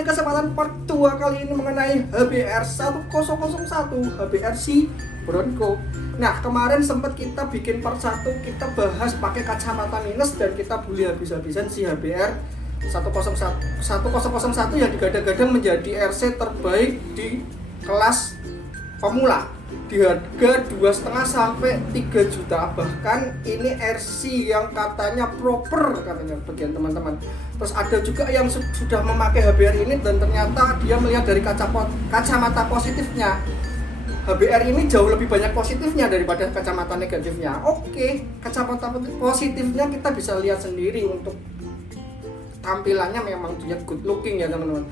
pada kesempatan part 2 kali ini mengenai HBR 1001 HBRC Bronco. Nah, kemarin sempat kita bikin part 1, kita bahas pakai kacamata minus dan kita bully habis-habisan si HBR 1001 yang digadang-gadang menjadi RC terbaik di kelas pemula di harga 2,5 sampai 3 juta. Bahkan ini RC yang katanya proper katanya bagian teman-teman. Terus ada juga yang sudah memakai HBR ini dan ternyata dia melihat dari kacamata positifnya. HBR ini jauh lebih banyak positifnya daripada kacamata negatifnya. Oke, kacamata positifnya kita bisa lihat sendiri untuk tampilannya memang dia good looking ya teman-teman.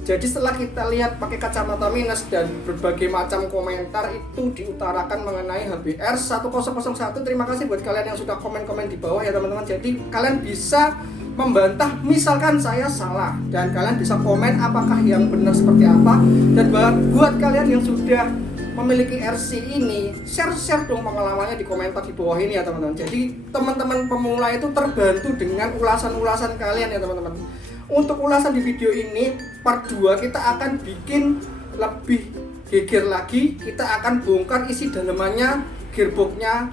Jadi setelah kita lihat pakai kacamata minus dan berbagai macam komentar itu diutarakan mengenai HBR 1001. Terima kasih buat kalian yang sudah komen-komen di bawah ya teman-teman. Jadi kalian bisa membantah misalkan saya salah dan kalian bisa komen apakah yang benar seperti apa. Dan buat kalian yang sudah memiliki RC ini, share dong pengalamannya di komentar di bawah ini ya teman-teman. Jadi teman-teman pemula itu terbantu dengan ulasan-ulasan kalian ya teman-teman. Untuk ulasan di video ini part 2 kita akan bikin lebih geger lagi. Kita akan bongkar isi dalemannya, gearboxnya,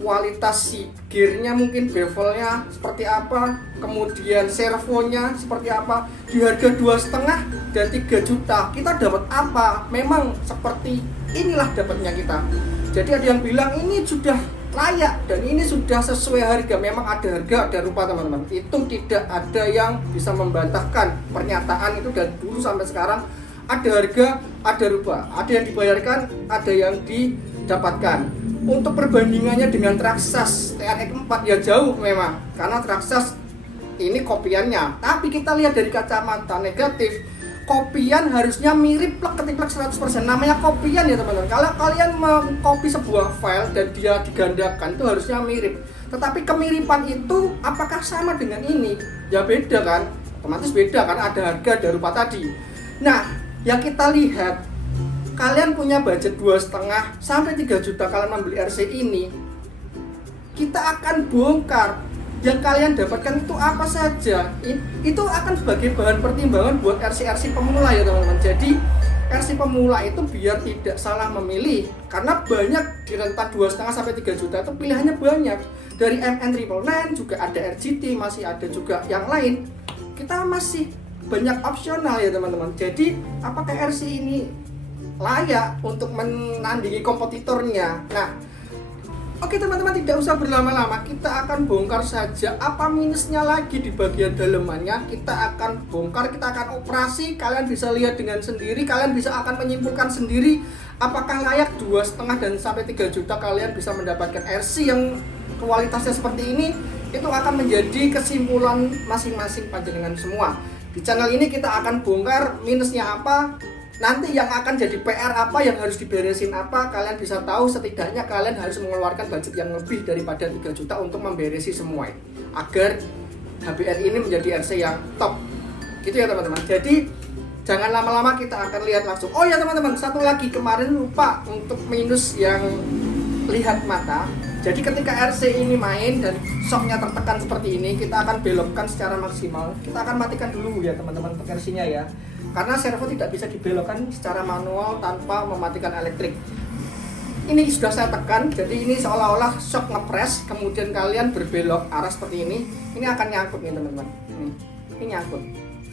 kualitas si gearnya, mungkin bevelnya seperti apa, kemudian servonya seperti apa. Di harga 2,5 dan 3 juta kita dapat apa? Memang seperti inilah dapatnya kita. Jadi ada yang bilang ini sudah layak dan ini sudah sesuai harga. Memang ada harga, ada rupa teman-teman. Itu tidak ada yang bisa membantahkan pernyataan itu dari dulu sampai sekarang. Ada harga, ada rupa. Ada yang dibayarkan, ada yang didapatkan. Untuk perbandingannya dengan Traxxas TRX 4 ya jauh memang, karena Traxxas ini kopiannya. Tapi kita lihat dari kacamata negatif, kopian harusnya mirip plek ketiplek 100%. Namanya kopian ya teman-teman. Kalau kalian mengcopy sebuah file dan dia digandakan itu harusnya mirip. Tetapi kemiripan itu apakah sama dengan ini? Ya beda kan? Otomatis beda kan, ada harga, ada rupa tadi. Nah, yang kita lihat, kalian punya budget 2,5 sampai 3 juta kalian membeli RC ini, kita akan bongkar yang kalian dapatkan itu apa saja. Itu akan sebagai bahan pertimbangan buat RC pemula ya teman-teman. Jadi RC pemula itu biar tidak salah memilih, karena banyak di rentan 2,5 sampai 3 juta itu pilihannya banyak. Dari MN999 juga ada RGT, masih ada juga yang lain. Kita masih banyak opsional ya teman-teman. Jadi apakah RC ini layak untuk menandingi kompetitornya? Nah, oke teman-teman, tidak usah berlama-lama, kita akan bongkar saja apa minusnya lagi di bagian dalemannya. Kita akan bongkar, kita akan operasi, kalian bisa lihat dengan sendiri, kalian bisa akan menyimpulkan sendiri apakah layak 2,5 dan sampai 3 juta kalian bisa mendapatkan RC yang kualitasnya seperti ini. Itu akan menjadi kesimpulan masing-masing panjenengan semua. Di channel ini kita akan bongkar minusnya apa, nanti yang akan jadi PR apa, yang harus diberesin apa. Kalian bisa tahu setidaknya kalian harus mengeluarkan budget yang lebih daripada 3 juta untuk memberesi semua ini, agar HBR ini menjadi RC yang top. Gitu ya teman-teman. Jadi jangan lama-lama, kita akan lihat langsung. Oh ya teman-teman, satu lagi, kemarin lupa untuk minus yang lihat mata. Jadi ketika RC ini main dan shocknya tertekan seperti ini, kita akan belokkan secara maksimal. Kita akan matikan dulu ya teman-teman untuk RC-nya ya, karena servo tidak bisa dibelokkan secara manual tanpa mematikan elektrik. Ini sudah saya tekan, jadi ini seolah-olah shock ngepres, kemudian kalian berbelok arah seperti ini. Ini akan nyangkut nih teman-teman. Ini nyangkut.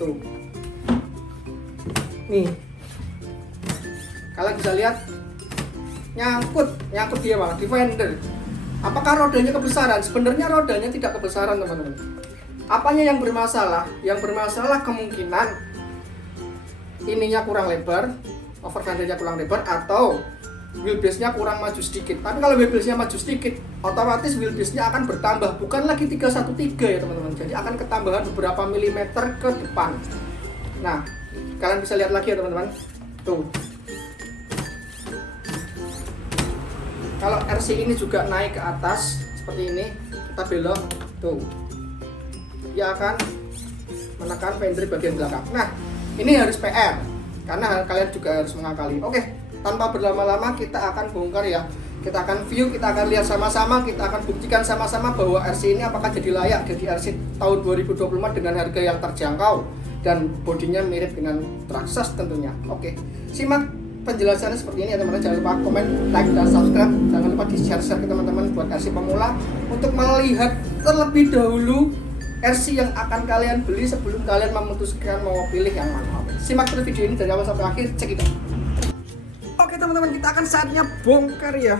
Tuh. Nih. Kalian bisa lihat nyangkut dia malah di fender. Apakah rodanya kebesaran? Sebenarnya rodanya tidak kebesaran teman-teman. Apanya yang bermasalah? Yang bermasalah kemungkinan ininya kurang lebar, over fendernya kurang lebar, atau wheelbase-nya kurang maju sedikit. Tapi kalau wheelbase-nya maju sedikit, otomatis wheelbase-nya akan bertambah, bukan lagi 313 ya teman-teman. Jadi akan ketambahan beberapa milimeter ke depan. Nah, kalian bisa lihat lagi ya teman-teman. Tuh. Kalau RC ini juga naik ke atas seperti ini, kita belok, tuh. Dia akan menekan fender bagian belakang. Nah, ini harus PR, karena kalian juga harus mengakali. Oke, tanpa berlama-lama kita akan bongkar ya. Kita akan view, kita akan lihat sama-sama, kita akan buktikan sama-sama bahwa RC ini apakah jadi layak jadi RC tahun 2025 dengan harga yang terjangkau dan bodinya mirip dengan Traxxas tentunya. Oke, simak penjelasannya seperti ini ya teman-teman. Jangan lupa komen, like, dan subscribe. Jangan lupa di-share ke teman-teman buat RC pemula untuk melihat terlebih dahulu RC yang akan kalian beli sebelum kalian memutuskan mau pilih yang mana. Oke, simak terus video ini dari awal sampai akhir, cek itu. Oke teman-teman, kita akan saatnya bongkar ya.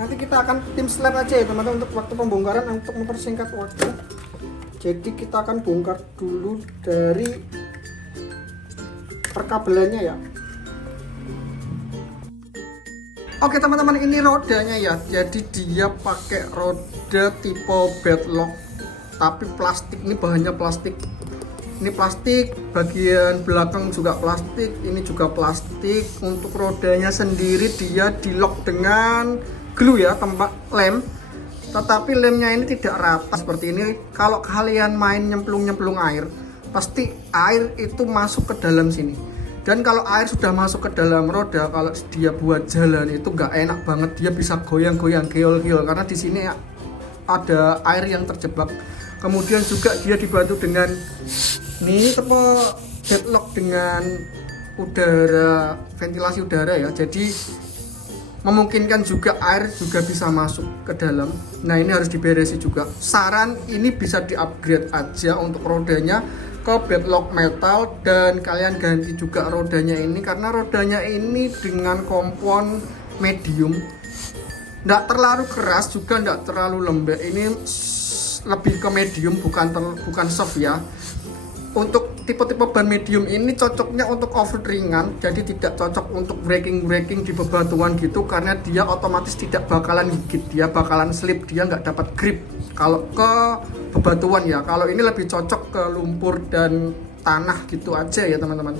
Nanti kita akan tim slab aja ya teman-teman untuk waktu pembongkaran, untuk mempersingkat waktu. Jadi kita akan bongkar dulu dari perkabelannya ya. Oke teman-teman, ini rodanya ya. Jadi dia pakai roda tipe bedlock tapi plastik. Ini bahannya plastik. Ini plastik, bagian belakang juga plastik, ini juga plastik. Untuk rodanya sendiri dia di lock dengan glue ya, tempat lem. Tetapi lemnya ini tidak rata seperti ini. Kalau kalian main nyemplung air, pasti air itu masuk ke dalam sini. Dan kalau air sudah masuk ke dalam roda, kalau dia buat jalan itu nggak enak banget. Dia bisa goyang-goyang, geol-geol karena di sini ada air yang terjebak. Kemudian juga dia dibantu dengan ini tipe deadlock dengan udara, ventilasi udara ya. Jadi memungkinkan juga air juga bisa masuk ke dalam. Nah ini harus diberesi juga. Saran ini bisa di-upgrade aja untuk rodanya ke bedlock metal, dan kalian ganti juga rodanya ini karena rodanya ini dengan kompon medium, nggak terlalu keras juga nggak terlalu lembek. Ini lebih ke medium, bukan soft ya. Untuk tipe-tipe ban medium ini cocoknya untuk off-road ringan, jadi tidak cocok untuk braking di bebatuan gitu karena dia otomatis tidak bakalan gigit, dia bakalan slip, dia nggak dapat grip kalau ke bebatuan ya. Kalau ini lebih cocok ke lumpur dan tanah gitu aja ya teman-teman.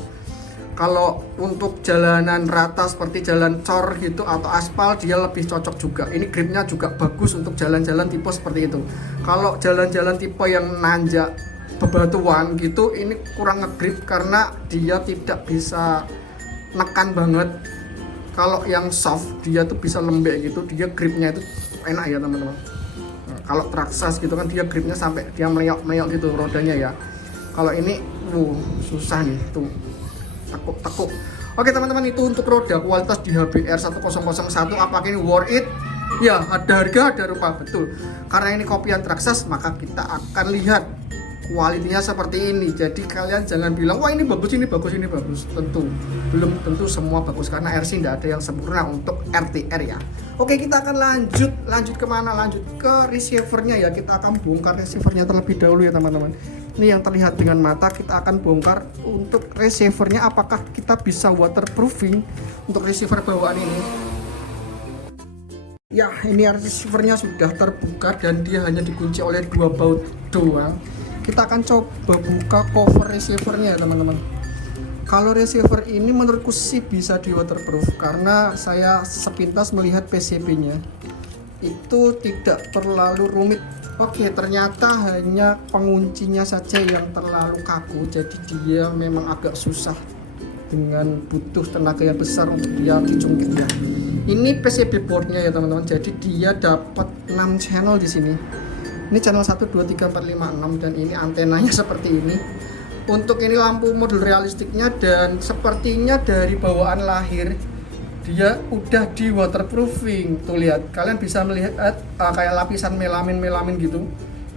Kalau untuk jalanan rata seperti jalan cor gitu atau aspal, dia lebih cocok juga. Ini gripnya juga bagus untuk jalan-jalan tipe seperti itu. Kalau jalan-jalan tipe yang nanjak bebatuan gitu, ini kurang ngegrip karena dia tidak bisa nekan banget. Kalau yang soft dia tuh bisa lembek gitu, dia gripnya itu enak ya teman-teman. Nah, kalau Traxxas gitu kan dia gripnya sampai dia meleok gitu rodanya ya. Kalau ini susah nih tuh, tekuk. Oke teman-teman, itu untuk roda kualitas di HBR 1001. Apakah ini worth it? Ya, ada harga ada rupa, betul. Karena ini kopian Traxxas, maka kita akan lihat kualitinya seperti ini. Jadi kalian jangan bilang wah ini bagus. Tentu belum tentu semua bagus karena RC tidak ada yang sempurna untuk RTR ya. Oke, kita akan lanjut kemana? Lanjut ke receivernya ya. Kita akan bongkar receivernya terlebih dahulu ya teman-teman. Ini yang terlihat dengan mata, kita akan bongkar untuk receivernya. Apakah kita bisa waterproofing untuk receiver bawaan ini? Ya, ini receivernya sudah terbuka dan dia hanya dikunci oleh 2 baut doang. Kita akan coba buka cover receivernya ya teman-teman. Kalau receiver ini menurutku sih bisa di waterproof karena saya sepintas melihat PCB-nya itu tidak terlalu rumit. Oke, ternyata hanya penguncinya saja yang terlalu kaku, jadi dia memang agak susah dengan butuh tenaga yang besar untuk dia dicungkit ya. Ini PCB boardnya ya teman-teman, jadi dia dapat 6 channel di sini. Ini channel 1, 2, 3, 4, 5, 6 dan ini antenanya seperti ini. Untuk ini lampu modul realistiknya dan sepertinya dari bawaan lahir dia udah di waterproofing. Tuh lihat, kalian bisa melihat kayak lapisan melamin gitu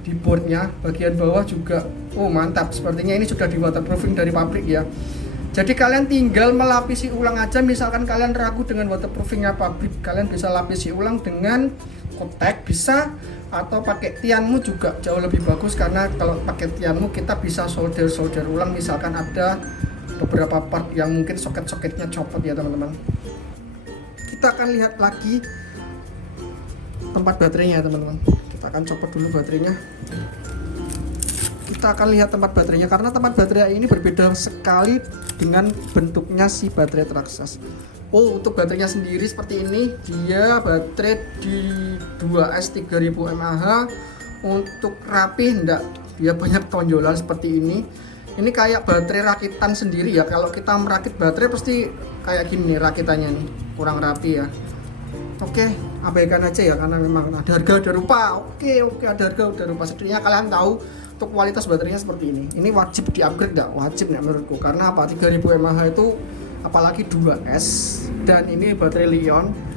di boardnya. Bagian bawah juga, oh mantap, sepertinya ini sudah di waterproofing dari pabrik ya. Jadi kalian tinggal melapisi ulang aja. Misalkan kalian ragu dengan waterproofingnya pabrik, kalian bisa lapisi ulang dengan kotek bisa, atau pakai tianmu juga jauh lebih bagus karena kalau pakai tianmu kita bisa solder ulang. Misalkan ada beberapa part yang mungkin soket-soketnya copot ya teman-teman. Kita akan lihat lagi tempat baterainya teman-teman. Kita akan copot dulu baterainya. Kita akan lihat tempat baterainya karena tempat baterai ini berbeda sekali dengan bentuknya si baterai Traxxas. Oh, untuk baterainya sendiri seperti ini, dia baterai di 2S 3000 mAh. Untuk rapi enggak, dia banyak tonjolan seperti ini. Ini kayak baterai rakitan sendiri ya. Kalau kita merakit baterai pasti kayak gini nih rakitannya nih, kurang rapi ya. Oke, abaikan aja ya karena memang ada harga ada rupa. Oke, ada harga ada rupa. Setidaknya kalian tahu untuk kualitas baterainya seperti ini. Ini wajib di-upgrade enggak? Wajib nih menurutku. Karena apa? 3000 mAh itu apalagi 2S dan ini baterai Li-ion.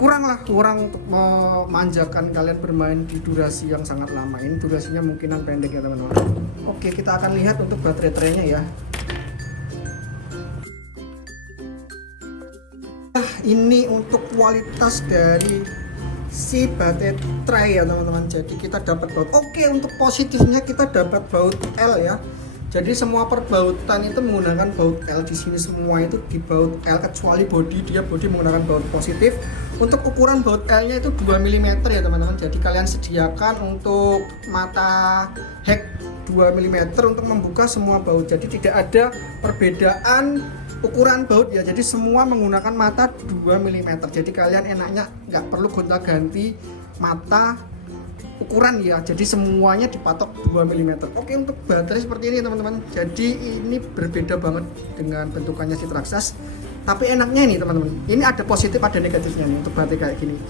Kurang untuk memanjakan kalian bermain di durasi yang sangat lama. Ini durasinya mungkinan pendek ya teman-teman. Oke, kita akan lihat untuk baterainya ya. Ini untuk kualitas dari si baterai ya teman-teman. Jadi kita dapat baut. Oke, untuk positifnya kita dapat baut L ya. Jadi semua perbautan itu menggunakan baut L. Di sini semua itu di baut L kecuali body, dia body menggunakan baut positif. Untuk ukuran baut L-nya itu 2 mm ya teman-teman. Jadi kalian sediakan untuk mata hex 2 mm untuk membuka semua baut. Jadi tidak ada perbedaan ukuran baut ya. Jadi semua menggunakan mata 2 mm. Jadi kalian enaknya nggak perlu gonta-ganti mata ukuran ya, jadi semuanya dipatok 2 mm. Oke, untuk baterai seperti ini teman-teman. Jadi ini berbeda banget dengan bentukannya si Traxxas, tapi enaknya ini teman-teman, ini ada positif ada negatifnya nih untuk baterai kayak gini.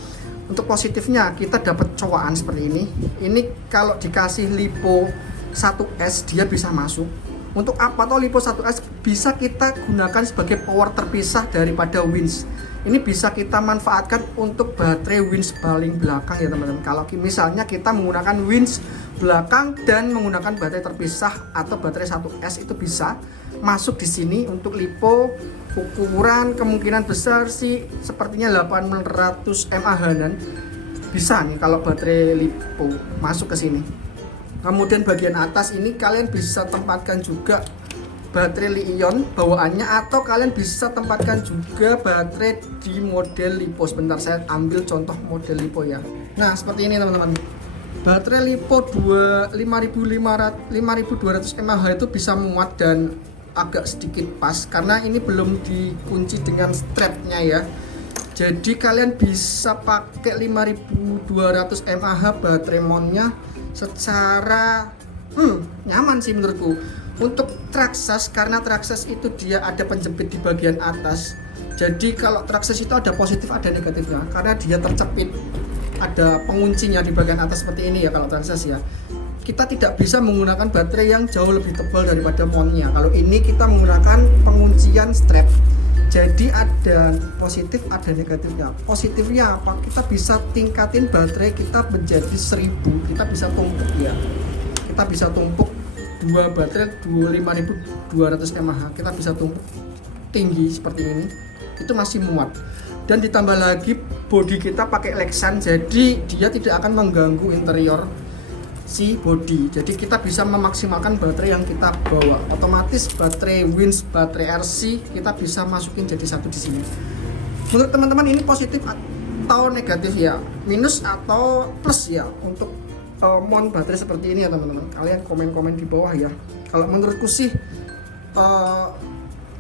Untuk positifnya kita dapat cowaan seperti ini. Ini kalau dikasih LiPo 1S dia bisa masuk. Untuk apa toh LiPo 1S bisa kita gunakan sebagai power terpisah daripada winch. Ini bisa kita manfaatkan untuk baterai winch paling belakang ya teman-teman. Kalau misalnya kita menggunakan winch belakang dan menggunakan baterai terpisah atau baterai 1S itu bisa masuk di sini. Untuk LiPo ukuran kemungkinan besar sih sepertinya 800 mAh-an bisa nih kalau baterai LiPo masuk ke sini. Kemudian bagian atas ini kalian bisa tempatkan juga baterai Li-ion bawaannya, atau kalian bisa tempatkan juga baterai di model LiPo. Sebentar saya ambil contoh model LiPo ya. Nah seperti ini teman-teman, baterai LiPo 5200 mAh itu bisa muat dan agak sedikit pas karena ini belum dikunci dengan strapnya ya. Jadi kalian bisa pakai 5200 mAh baterai mountnya secara nyaman sih menurutku. Untuk Traxxas, karena Traxxas itu dia ada penjepit di bagian atas. Jadi kalau Traxxas itu ada positif ada negatifnya karena dia tercepit. Ada penguncinya di bagian atas seperti ini ya kalau Traxxas ya. Kita tidak bisa menggunakan baterai yang jauh lebih tebal daripada mountnya. Kalau ini kita menggunakan penguncian strap. Jadi ada positif ada negatifnya. Positifnya apa? Kita bisa tingkatin baterai kita menjadi 1000. Kita bisa tumpuk ya. Kita bisa tumpuk dua baterai 5200 mAh, kita bisa tumpuk tinggi seperti ini, itu masih muat. Dan ditambah lagi body kita pakai Lexan, jadi dia tidak akan mengganggu interior si body. Jadi kita bisa memaksimalkan baterai yang kita bawa. Otomatis baterai winch, baterai RC kita bisa masukin jadi satu di sini. Menurut teman-teman ini positif atau negatif ya, minus atau plus ya untuk mount baterai seperti ini ya teman-teman. Kalian komen-komen di bawah ya. Kalau menurutku sih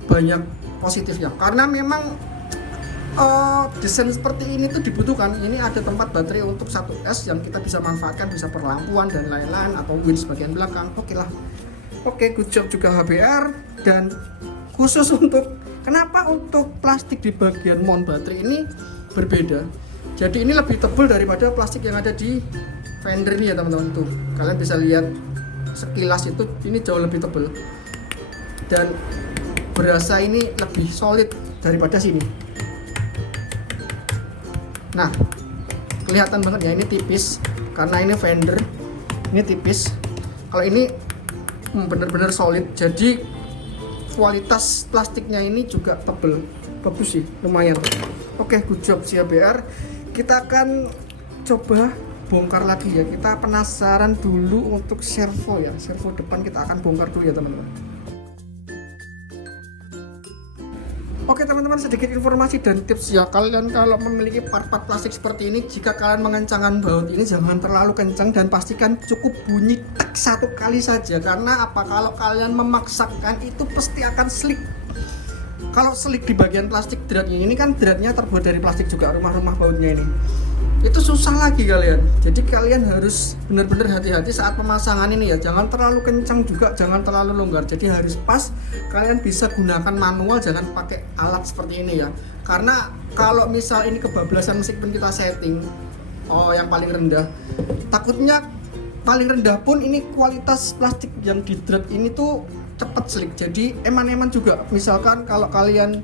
banyak positifnya karena memang desain seperti ini tuh dibutuhkan. Ini ada tempat baterai untuk 1S yang kita bisa manfaatkan, bisa perlampuan dan lain-lain atau winch bagian belakang. Oke lah. Oke, good job juga HBR. Dan khusus untuk kenapa untuk plastik di bagian mount baterai ini berbeda. Jadi ini lebih tebal daripada plastik yang ada di fender ini ya teman-teman. Tuh kalian bisa lihat sekilas itu ini jauh lebih tebal dan berasa ini lebih solid daripada sini. Nah kelihatan banget ya, ini tipis karena ini fender, ini tipis. Kalau ini bener-bener solid, jadi kualitas plastiknya ini juga tebal, bagus sih, lumayan. Oke, good job CBR. Kita akan coba bongkar lagi ya. Kita penasaran dulu untuk servo ya, servo depan kita akan bongkar dulu ya teman-teman. Oke teman-teman, sedikit informasi dan tips ya. Kalian kalau memiliki part-part plastik seperti ini, jika kalian mengencangkan baut ini jangan terlalu kencang dan pastikan cukup bunyi tek satu kali saja. Karena apa? Kalau kalian memaksakan itu pasti akan slick. Kalau slick di bagian plastik dratnya ini kan dratnya terbuat dari plastik juga, rumah-rumah bautnya ini. itu susah lagi kalian. Jadi kalian harus benar-benar hati-hati saat pemasangan ini ya. Jangan terlalu kencang juga, jangan terlalu longgar. Jadi harus pas. Kalian bisa gunakan manual, jangan pakai alat seperti ini ya. Karena kalau misal ini kebablasan meskipun kita setting yang paling rendah, takutnya paling rendah pun ini kualitas plastik yang di thread ini tuh cepet slick. Jadi eman-eman juga. Misalkan kalau kalian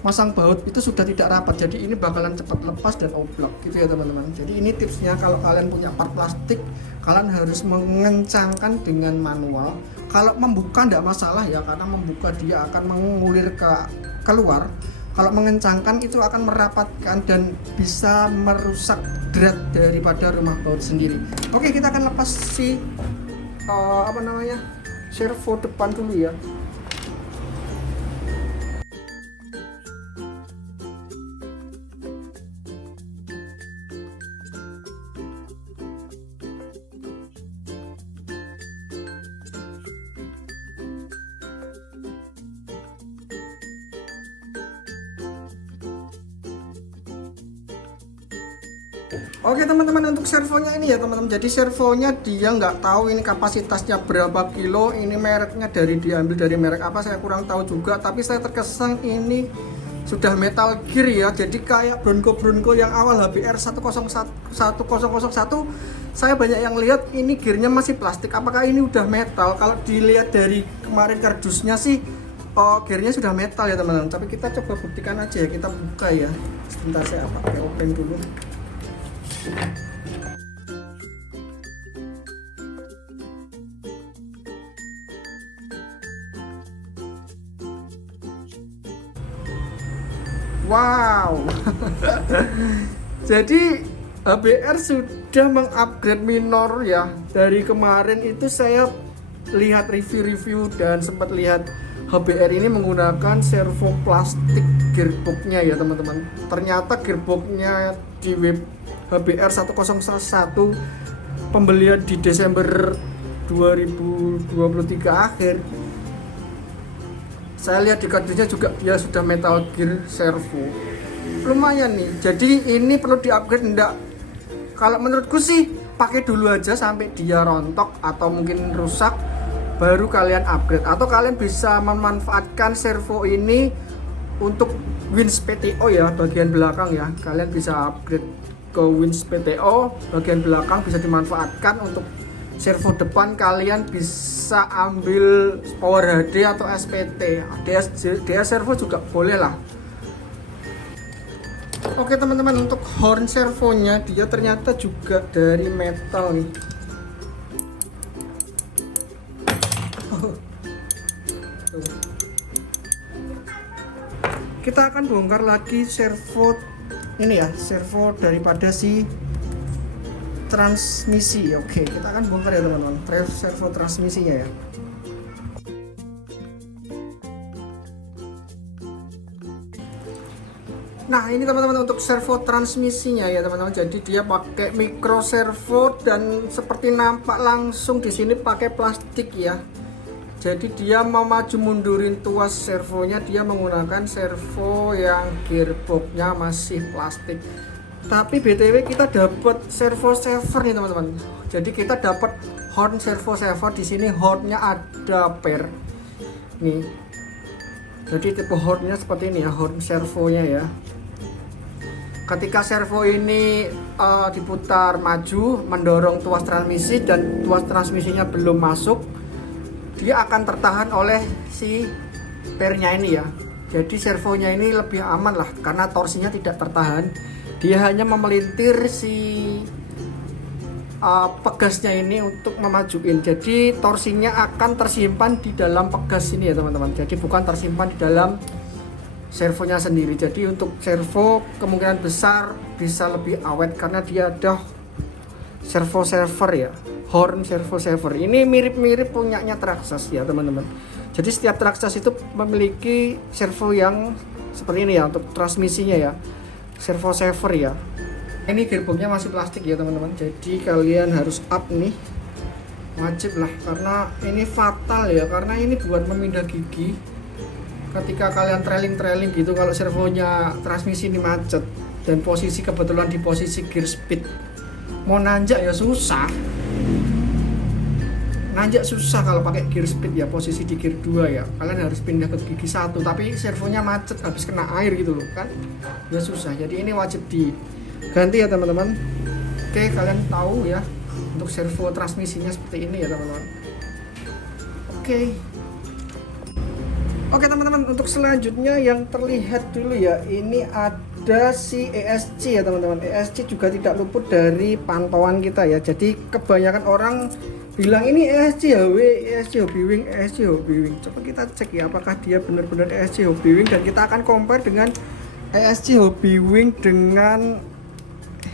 masang baut itu sudah tidak rapat, jadi ini bakalan cepat lepas dan oblak gitu ya teman-teman. Jadi ini tipsnya, kalau kalian punya part plastik, kalian harus mengencangkan dengan manual. Kalau membuka tidak masalah ya, karena membuka dia akan mengulir keluar. Kalau mengencangkan itu akan merapatkan dan bisa merusak thread daripada rumah baut sendiri. Oke, kita akan lepas si servo depan dulu ya. Oke teman-teman, untuk servonya ini ya teman-teman. Jadi servonya dia nggak tahu ini kapasitasnya berapa kilo, ini mereknya diambil dari merek apa saya kurang tahu juga, tapi saya terkesan ini sudah metal gear ya. Jadi kayak Bronco yang awal HBR 1001, saya banyak yang lihat ini gearnya masih plastik. Apakah ini udah metal? Kalau dilihat dari kemarin kardusnya sih gearnya sudah metal ya teman-teman. Tapi kita coba buktikan aja ya, kita buka ya. Sebentar, saya pakai open dulu. Wow. Jadi HBR sudah mengupgrade minor ya. Dari kemarin itu saya lihat review dan sempat lihat HBR ini menggunakan servo plastik gearboxnya ya teman-teman. Ternyata gearboxnya di web HBR 1001 pembelian di Desember 2023 akhir, saya lihat di kardusnya juga dia sudah metal gear servo. Lumayan nih. Jadi ini perlu di-upgrade enggak? Kalau menurutku sih pakai dulu aja sampai dia rontok atau mungkin rusak, baru kalian upgrade. Atau kalian bisa memanfaatkan servo ini untuk winch PTO ya, bagian belakang ya. Kalian bisa upgrade ke winch PTO, bagian belakang bisa dimanfaatkan. Untuk servo depan kalian bisa ambil power HD atau SPT, DS servo juga boleh lah. Oke teman-teman, untuk horn servonya dia ternyata juga dari metal nih. Kita akan bongkar lagi servo ini ya, servo daripada si transmisi. Oke, kita akan bongkar ya teman-teman, servo transmisinya ya. Nah ini teman-teman untuk servo transmisinya ya teman-teman. Jadi dia pakai micro servo dan seperti nampak langsung di sini pakai plastik ya. Jadi dia mau maju mundurin tuas servonya, dia menggunakan servo yang gearboxnya masih plastik. Tapi BTW kita dapat servo saver nih teman-teman. Jadi kita dapat horn servo saver. Di sini hornnya ada pair nih. Jadi tipe hornnya seperti ini ya, horn servonya ya. Ketika servo ini diputar maju mendorong tuas transmisi dan tuas transmisinya belum masuk, dia akan tertahan oleh si pairnya ini ya. Jadi servonya ini lebih aman lah karena torsinya tidak tertahan. Dia hanya memelintir si pegasnya ini untuk memajuin. Jadi torsinya akan tersimpan di dalam pegas ini ya teman-teman. Jadi bukan tersimpan di dalam servonya sendiri. Jadi untuk servo kemungkinan besar bisa lebih awet karena dia ada servo saver ya, horn servo saver. Ini mirip-mirip punyanya Traxxas ya teman-teman. Jadi setiap Traxxas itu memiliki servo yang seperti ini ya untuk transmisinya ya, servo saver ya. Ini gearboxnya masih plastik ya teman-teman. Jadi kalian harus up nih, wajib lah, karena ini fatal ya, karena ini buat memindah gigi. Ketika kalian trailing gitu, kalau servonya transmisi ini macet dan posisi kebetulan di posisi gear speed. Mau nanjak ya susah. Nanjak susah kalau pakai gear speed ya, posisi di gear 2 ya. Kalian harus pindah ke gigi 1, tapi servonya macet habis kena air gitu loh kan. Ya susah. Jadi ini wajib diganti ya teman-teman. Oke, kalian tahu ya untuk servo transmisinya seperti ini ya teman-teman. Oke teman-teman, untuk selanjutnya yang terlihat dulu ya, ini ada si ESC ya teman-teman. ESC juga tidak luput dari pantauan kita ya. Jadi kebanyakan orang bilang ini ESC HW, ESC Hobby Wing, ESC Hobby Wing. Coba kita cek ya apakah dia benar-benar ESC Hobby Wing, dan kita akan compare dengan ESC Hobby Wing dengan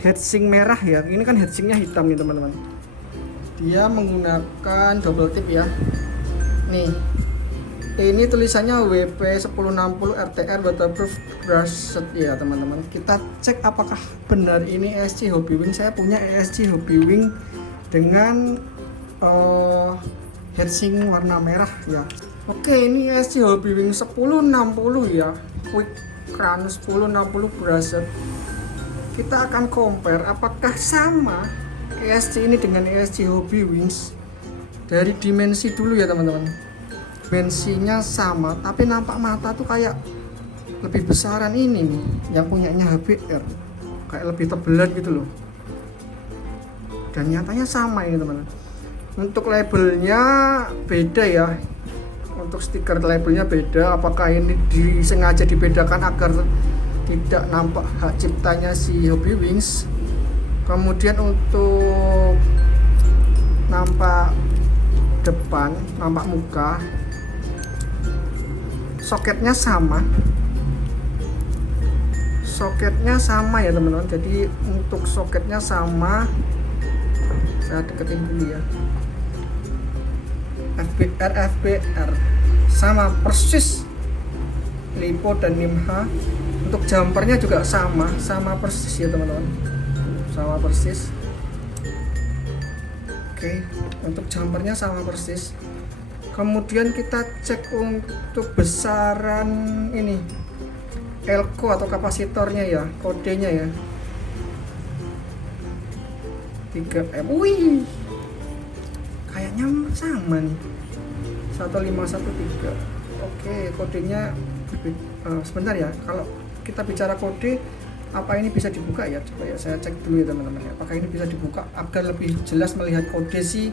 heatsink merah ya. Ini kan heatsinknya hitam nih teman-teman. Dia menggunakan double tip ya. Nih, ini tulisannya WP1060 RTR waterproof brush set ya teman-teman. Kita cek apakah benar ini ESC Hobby Wing. Saya punya ESC Hobby Wing dengan heatsink warna merah ya. Oke, ini ESC Hobby Wing 1060 ya, quick crown 1060 brush set. Kita akan compare apakah sama ESC ini dengan ESC Hobby Wings. Dari dimensi dulu ya teman-teman. Dimensinya sama, tapi nampak mata tuh kayak lebih besaran ini nih, yang punyanya HBR. Kayak lebih tebelan gitu loh. Dan nyatanya sama ini teman-teman. Untuk labelnya beda ya. Untuk stiker labelnya beda. Apakah ini disengaja dibedakan agar tidak nampak hak ciptanya si Hobby Wings. Kemudian untuk nampak depan, nampak muka, soketnya sama ya teman-teman. Jadi untuk soketnya sama, saya deketin dulu ya, FBR sama persis lipo dan nimha. Untuk jumpernya juga sama persis ya teman-teman, sama persis. Oke, untuk jumpernya sama persis. Kemudian kita cek untuk besaran ini elko atau kapasitornya ya, kodenya ya 3M. Wih, kayaknya sama nih, 1513. Oke, kodenya sebentar ya. Kalau kita bicara kode, apa ini bisa dibuka ya? Coba ya saya cek dulu ya teman-teman ya, apakah ini bisa dibuka agar lebih jelas melihat kode si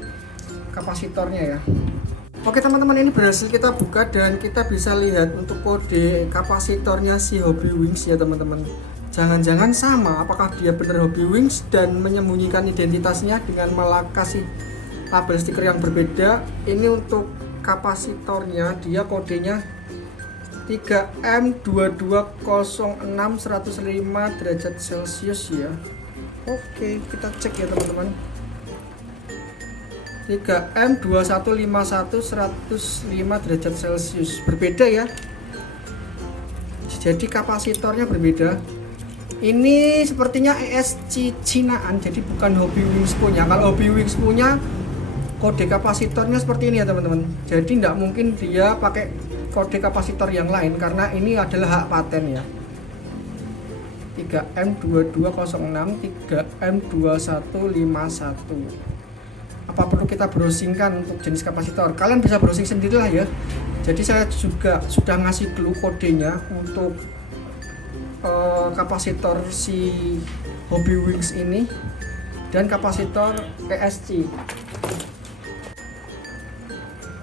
kapasitornya ya. Oke teman-teman, ini berhasil kita buka dan kita bisa lihat untuk kode kapasitornya si Hobby Wings ya teman-teman. Jangan-jangan sama, apakah dia benar Hobby Wings dan menyembunyikan identitasnya dengan kasih label stiker yang berbeda. Ini untuk kapasitornya, dia kodenya 3M2206 105 derajat Celcius ya. Oke, kita cek ya teman-teman. 3M2151 105 derajat Celcius. Berbeda ya. Jadi kapasitornya berbeda. Ini sepertinya ESC Cinaan, jadi bukan Hobby Wings punya. Kalau Hobby Wings punya kode kapasitornya seperti ini ya teman-teman. Jadi tidak mungkin dia pakai kode kapasitor yang lain karena ini adalah hak paten ya. 3M2206 3M2151. Apa perlu kita browsingkan untuk jenis kapasitor? Kalian bisa browsing sendirilah ya. Jadi saya juga sudah ngasih clue kodenya untuk kapasitor si Hobby Wings ini dan kapasitor ESC.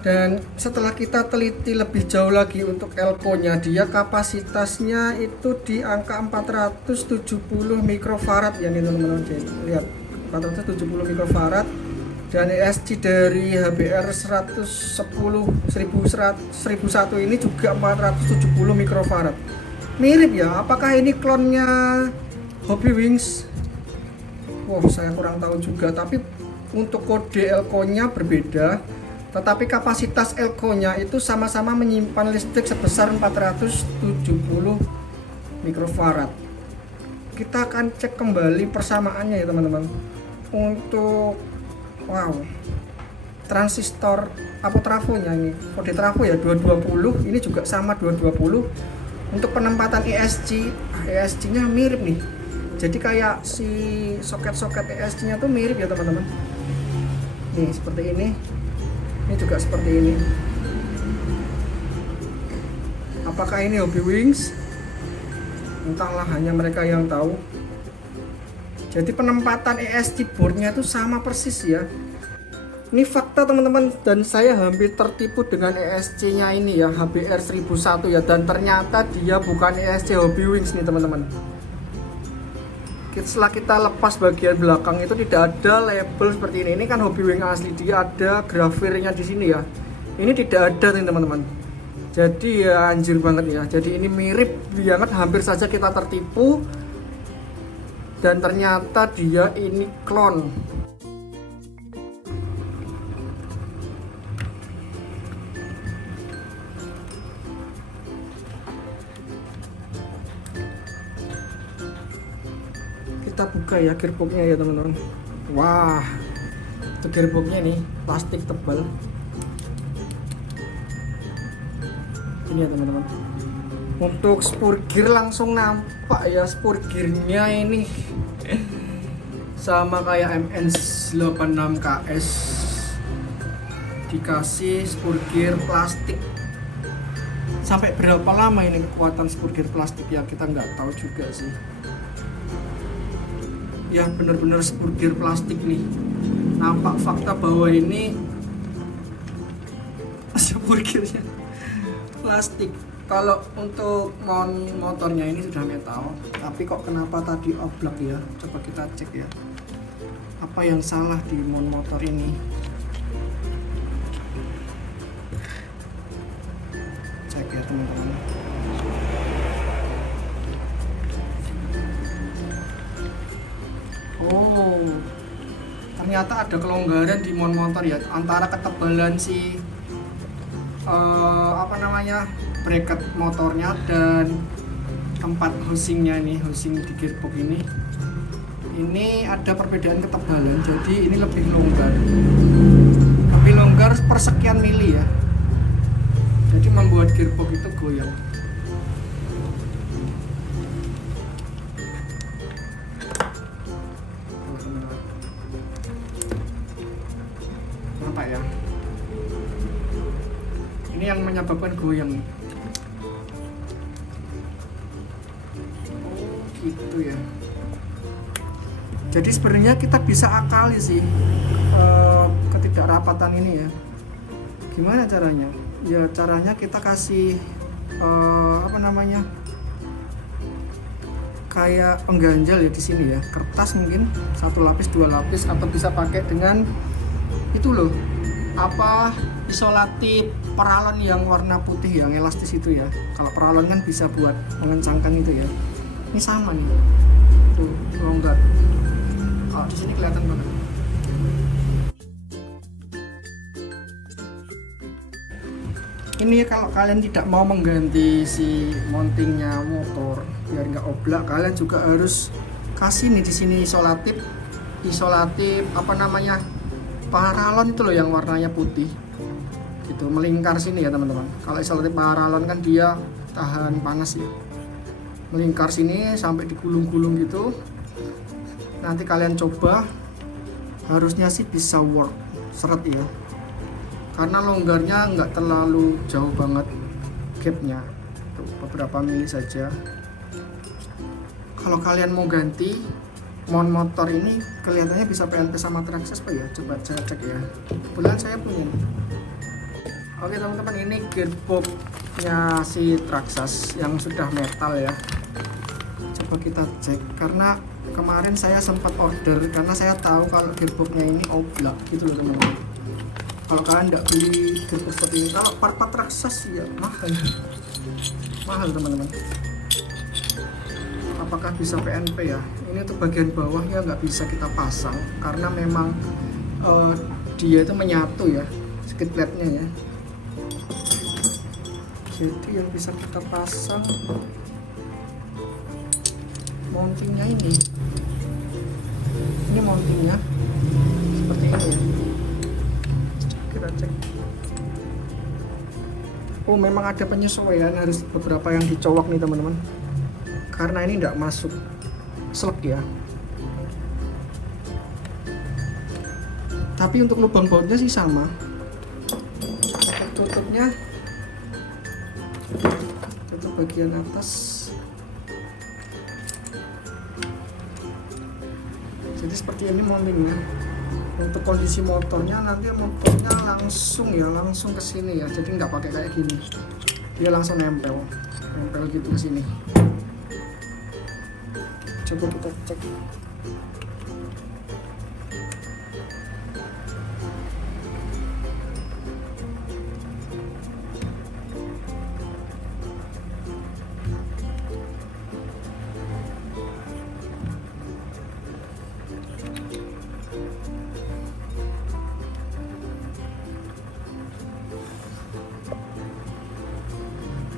Dan setelah kita teliti lebih jauh lagi untuk elko-nya, dia kapasitasnya itu di angka 470 mikrofarad ya nih teman-teman. Lihat, 470 mikrofarad. Dan ESC dari HBR 101 ini juga 470 mikrofarad. Mirip ya, apakah ini klonnya Hobby Wings? Wow, saya kurang tahu juga, tapi untuk kode elko-nya berbeda. Tetapi kapasitas elko-nya itu sama-sama menyimpan listrik sebesar 470 mikrofarad. Kita akan cek kembali persamaannya ya teman-teman. Untuk transistor trafonya ini, kode trafo ya 220, ini juga sama 220. Untuk penempatan ESC nya mirip nih, Jadi kayak si soket-soket ESC nya tuh mirip ya teman-teman. Nih seperti ini juga seperti ini. Apakah ini Hobbywings? Entahlah, hanya mereka yang tahu. Jadi penempatan ESC boardnya itu sama persis ya. Ini fakta teman-teman, dan saya hampir tertipu dengan ESC nya ini ya, HBR 1001 ya, dan ternyata dia bukan ESC Hobbywings nih teman-teman. Setelah kita lepas bagian belakang itu tidak ada label seperti ini. Ini kan Hobbywings asli, dia ada grafirnya di sini ya. Ini tidak ada nih teman-teman. Jadi ya anjir banget ya. Jadi ini mirip banget, hampir saja kita tertipu. Dan ternyata dia ini clone. Kita buka ya gearboxnya ya teman-teman. Wah, itu gearboxnya nih, plastik tebal. Ini ya teman-teman. Untuk spur gear langsung nampak ya, spur gearnya ini sama kayak MN86KS, dikasih spur gear plastik. Sampai berapa lama ini kekuatan spur gear plastik ya, kita nggak tahu juga sih. Ya benar-benar spur gear plastik nih. Nampak fakta bahwa ini spur gearnya plastik. Kalau untuk motornya ini sudah metal, tapi kok kenapa tadi oblak ya? Coba kita cek ya. Apa yang salah di motor ini? Cek ya teman-teman. Oh, ternyata ada kelonggaran di motor ya, antara ketebalan si bracket motornya dan tempat housingnya nih, housing di gearbox ini ada perbedaan ketebalan. Jadi ini lebih longgar per sekian mili ya, jadi membuat gearbox itu goyang. Nampak ya, ini yang menyebabkan goyang. Gitu ya. Jadi sebenarnya kita bisa akali sih ketidakrapatan ini ya. Gimana caranya? Ya caranya kita kasih kayak pengganjal ya di sini ya, kertas mungkin 1 lapis 2 lapis, atau bisa pakai dengan itu loh, isolatif peralon yang warna putih yang elastis itu ya. Kalau peralon kan bisa buat mengencangkan itu ya. Ini sama nih, tuh longgar. Oh, di sini kelihatan banget. Ini kalau kalian tidak mau mengganti si mountingnya motor biar nggak oblak, kalian juga harus kasih nih di sini isolatif paralon itu loh yang warnanya putih. Gitu, melingkar sini ya teman-teman. Kalau isolatif paralon kan dia tahan panas ya. Melingkar sini sampai digulung-gulung gitu. Nanti kalian coba, harusnya sih bisa work, seret ya, karena longgarnya nggak terlalu jauh banget gapnya, tuh, beberapa mili saja. Kalau kalian mau ganti motor ini, kelihatannya bisa PNP sama Traxxas Pak ya. Coba saya cek ya, kebetulan saya punya. Oke teman-teman, ini gearboxnya si Traxxas yang sudah metal ya. Coba kita cek, karena kemarin saya sempat order karena saya tahu kalau gearboxnya ini oblak gitu loh teman-teman. Kalau kalian tidak beli gearbox seperti ini, kalau part-part Traxxas ya mahal teman-teman. Apakah bisa PNP ya? Ini tuh bagian bawahnya nggak bisa kita pasang karena memang dia itu menyatu ya, skid plate-nya ya. Jadi yang bisa kita pasang mountingnya ini mountingnya seperti ini ya. Kita cek. Oh, memang ada penyesuaian, harus beberapa yang dicowok nih teman-teman, karena ini tidak masuk selek ya. Tapi untuk lubang bautnya sih sama. Tutupnya, tutup bagian atas. Jadi seperti ini mountingnya. Untuk kondisi motornya, nanti motornya langsung ke sini ya. Jadi nggak pakai kayak gini. Dia langsung nempel gitu ke sini. Coba kita cek.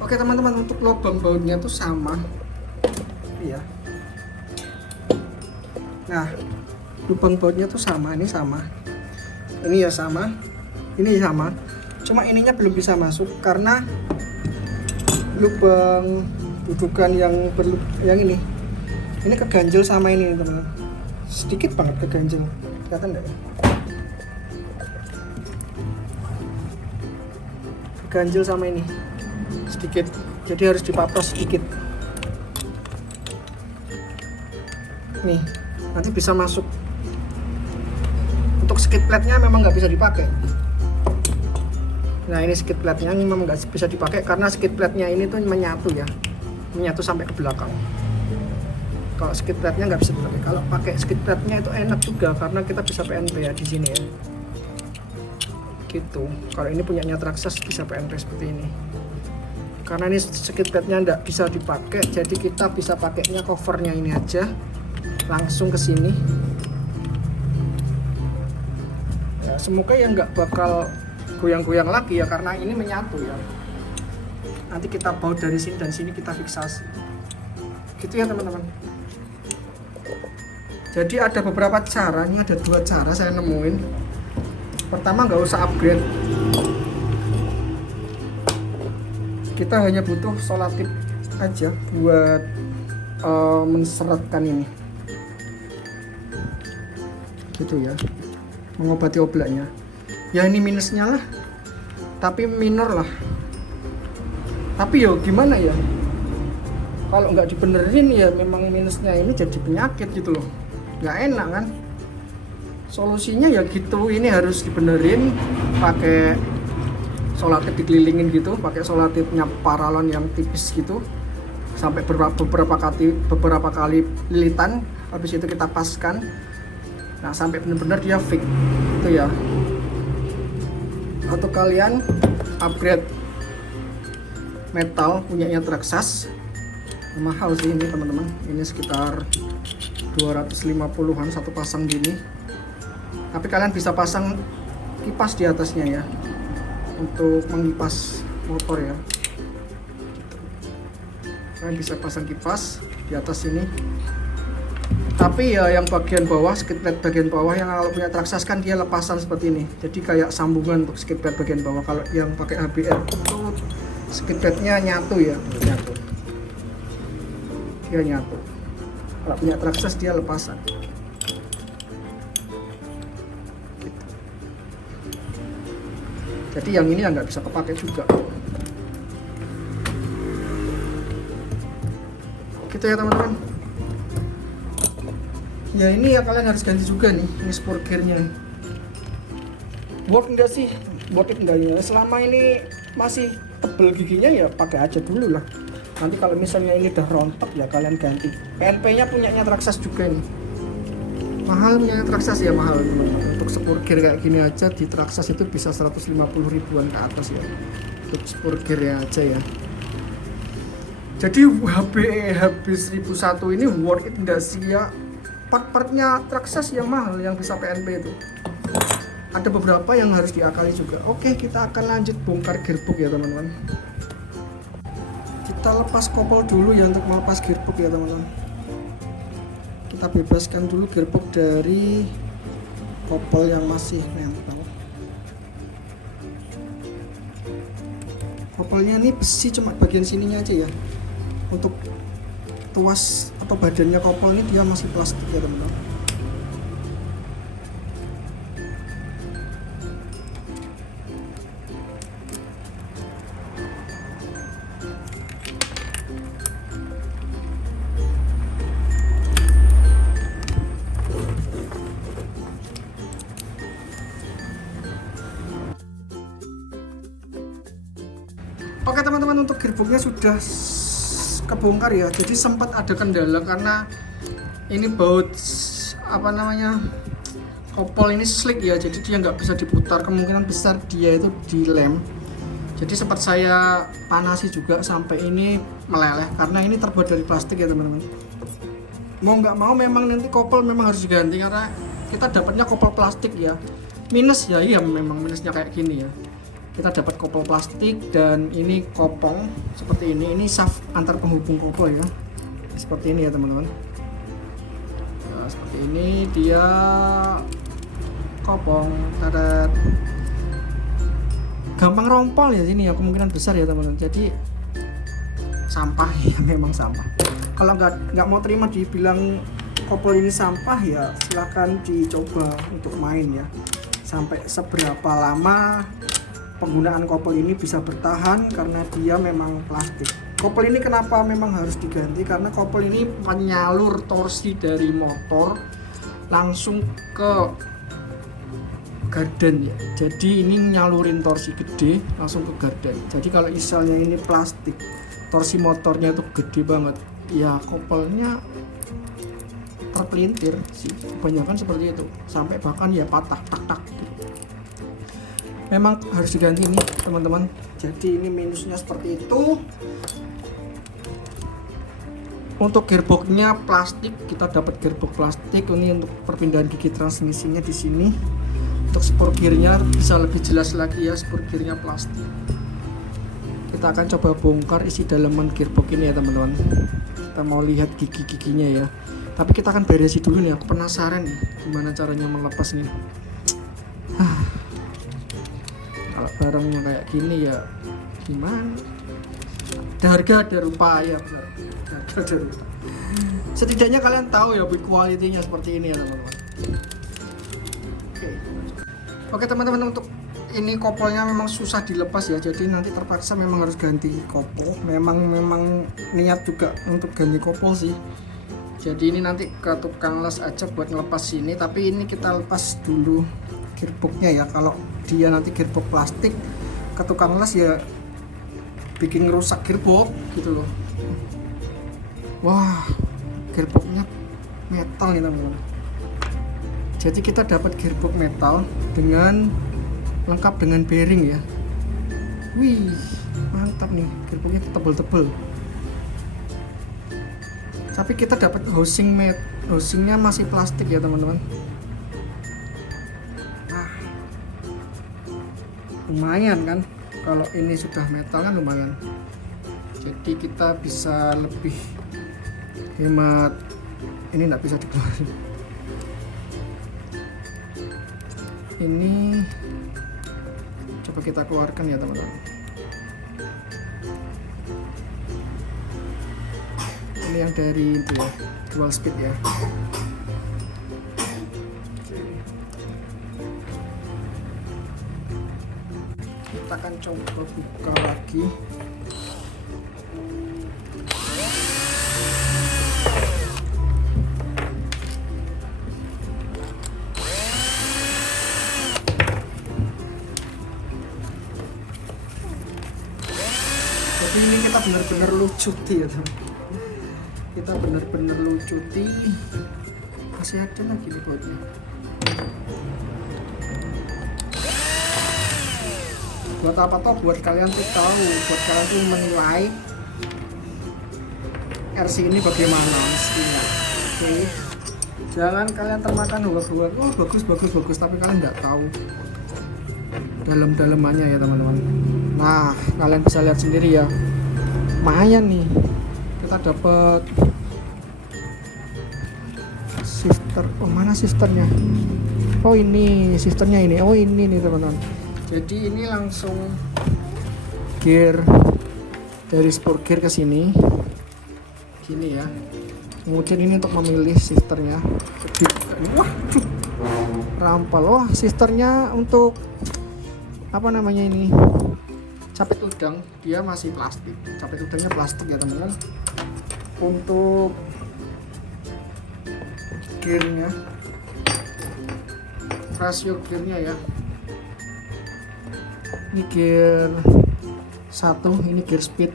Oke teman-teman, untuk lubang bautnya tuh sama ya. Nah, lubang bautnya tuh sama, ini sama, ini ya sama, ini sama. Cuma ininya belum bisa masuk karena lubang dudukan yang ini keganjel sama ini teman-teman. Sedikit banget keganjel, kelihatan nggak ya? Keganjel sama ini sedikit, jadi harus dipapros sedikit. Nih, nanti bisa masuk. Untuk skid plate-nya memang nggak bisa dipakai. Nah, ini skid plate-nya ini memang nggak bisa dipakai karena skid plate-nya ini tuh menyatu ya, menyatu sampai ke belakang. Kalau skid plate-nya nggak bisa dipakai. Kalau pakai skid plate-nya itu enak juga karena kita bisa PNP ya di sini ya. Gitu. Kalau ini punyanya Traxxas bisa PNP seperti ini. Karena ini skid plate-nya nggak bisa dipakai, jadi kita bisa pakainya covernya ini aja, langsung ke sini. Ya, semoga ya nggak bakal goyang-goyang lagi ya, karena ini menyatu ya. Nanti kita baut dari sini dan sini kita fiksasi. Gitu ya teman-teman. Jadi ada beberapa cara, ini ada 2 cara saya nemuin. Pertama, nggak usah upgrade. Kita hanya butuh solatip aja buat menseratkan ini, gitu ya, mengobati oblaknya. Ya ini minusnya lah, tapi minor lah. Tapi yo gimana ya, kalau nggak dibenerin ya memang minusnya ini jadi penyakit gitu loh, nggak enak kan. Solusinya ya gitu, ini harus dibenerin pakai solatip, dikelilingin gitu, pakai solatipnya paralon yang tipis gitu sampai beberapa kali lilitan. Habis itu kita paskan, nah sampai benar-benar dia fix itu ya. Atau kalian upgrade metal punyanya Traxxas, mahal sih ini teman-teman, ini sekitar 250-an satu pasang gini. Tapi kalian bisa pasang kipas di atasnya ya, untuk mengipas motor ya. Kalian bisa pasang kipas di atas sini. Tapi ya yang bagian bawah, skid plate bagian bawah yang kalau punya Traxxas kan dia lepasan seperti ini. Jadi kayak sambungan untuk skid plate bagian bawah. Kalau yang pakai HBR itu skid plate-nya nyatu ya, nyatu. Dia nyatu. Kalau punya Traxxas dia lepasan. Jadi yang ini nggak bisa kepake juga. Gitu ya teman-teman. Ya ini ya kalian harus ganti juga nih, ini sport gearnya. Worth enggak sih? Worth it enggak ya? Selama ini masih tebel giginya ya pakai aja dulu lah. Nanti kalau misalnya ini udah rontok ya kalian ganti. PNP-nya punyanya Traxxas juga nih. Mahal punyanya Traxxas ya, mahal teman-teman. Untuk sport gear kayak gini aja di Traxxas itu bisa 150 ribuan ke atas ya. Untuk sport gear aja ya. Jadi HB 1001 ini worth it enggak sih ya? Part-partnya Traxxas yang mahal yang bisa PNP itu. Ada beberapa yang harus diakali juga. Oke, kita akan lanjut bongkar gearbox ya teman-teman. Kita lepas kopel dulu ya untuk melepas gearbox ya teman-teman. Kita bebaskan dulu gearbox dari kopel yang masih nempel. Kopelnya ini besi, cuma bagian sininya aja ya. Untuk tuas atau badannya kopel ini dia masih plastik ya teman-teman. Oke teman-teman, untuk gearboxnya sudah kebongkar ya. Jadi sempat ada kendala karena ini baut kopel ini slick ya, jadi dia nggak bisa diputar. Kemungkinan besar dia itu dilem. Jadi sempat saya panasi juga sampai ini meleleh karena ini terbuat dari plastik ya teman-teman. Mau nggak mau memang nanti kopel memang harus diganti karena kita dapatnya kopel plastik ya. Minus ya, iya memang minusnya kayak gini ya. Kita dapat kopel plastik dan ini kopong seperti ini shaft antar penghubung kopel ya, seperti ini ya teman-teman. Nah, seperti ini dia kopong, tadat. Gampang rompol ya sini ya, kemungkinan besar ya teman-teman. Jadi sampah ya, memang sampah. Kalau nggak mau terima dibilang kopel ini sampah ya silahkan dicoba untuk main ya, sampai seberapa lama penggunaan kopel ini bisa bertahan karena dia memang plastik. Kopel ini kenapa memang harus diganti, karena kopel ini penyalur torsi dari motor langsung ke garden ya. Jadi ini nyalurin torsi gede langsung ke garden. Jadi kalau misalnya ini plastik, torsi motornya itu gede banget ya, kopelnya terpelintir sih, kebanyakan seperti itu, sampai bahkan ya patah tak gitu. Memang harus diganti nih teman-teman. Jadi ini minusnya seperti itu. Untuk gearboxnya plastik, kita dapat gearbox plastik. Ini untuk perpindahan gigi transmisinya di sini. Untuk spur gearnya bisa lebih jelas lagi ya, spur gearnya plastik. Kita akan coba bongkar isi dalaman gearbox ini ya teman-teman. Kita mau lihat gigi-giginya ya. Tapi kita akan beresin dulu nih. Aku penasaran nih gimana caranya melepas nih. Kalau barangnya kayak gini ya gimana? Ada harga ada rupa ya, benar. Harga ada rupa. Setidaknya kalian tahu ya quality-nya seperti ini ya teman-teman. Oke teman-teman, untuk ini kopelnya memang susah dilepas ya, jadi nanti terpaksa memang harus ganti kopel. Memang niat juga untuk ganti kopel sih. Jadi ini nanti ke tukang las aja buat ngelepas ini, tapi ini kita lepas dulu gearboxnya ya. Kalau dia nanti gearbox plastik, ke tukang las ya bikin rusak gearbox gitu loh. Wah, gearboxnya metal nih teman-teman. Jadi kita dapat gearbox metal dengan lengkap dengan bearing ya. Wih, mantap nih, gearboxnya tebel-tebel. Tapi kita dapat housingnya masih plastik ya teman-teman. Lumayan kan, kalau ini sudah metal kan lumayan. Jadi kita bisa lebih hemat. Ini nggak bisa dikeluarin. Ini coba kita keluarkan ya teman-teman. Ini yang dari itu ya, dual speed ya. Kita akan coba buka lagi. Jadi ini kita benar-benar lucuti ya teman. Kita benar-benar lucuti. Masih ada lagi nih bautnya. Buat apa toh? Buat kalian tuh tahu, buat kalian tuh menilai RC ini bagaimana mestinya. Oke. Jangan kalian termakan hoak-hoak, oh bagus, tapi kalian nggak tahu dalam-dalamannya ya teman-teman. Nah, kalian bisa lihat sendiri ya. Lumayan nih. Kita dapat shifter. Oh, mana shifternya? Oh, ini shifternya ini. Oh, ini nih teman-teman. Jadi ini langsung gear dari spur gear ke sini. Gini ya. Kemudian ini untuk memilih shifternya. Wah, rampal. Wah, shifternya untuk apa namanya ini, capit udang, dia masih plastik. Capit udangnya plastik ya teman-teman. Untuk gearnya, rasio gearnya ya, ini gear 1, ini gear speed,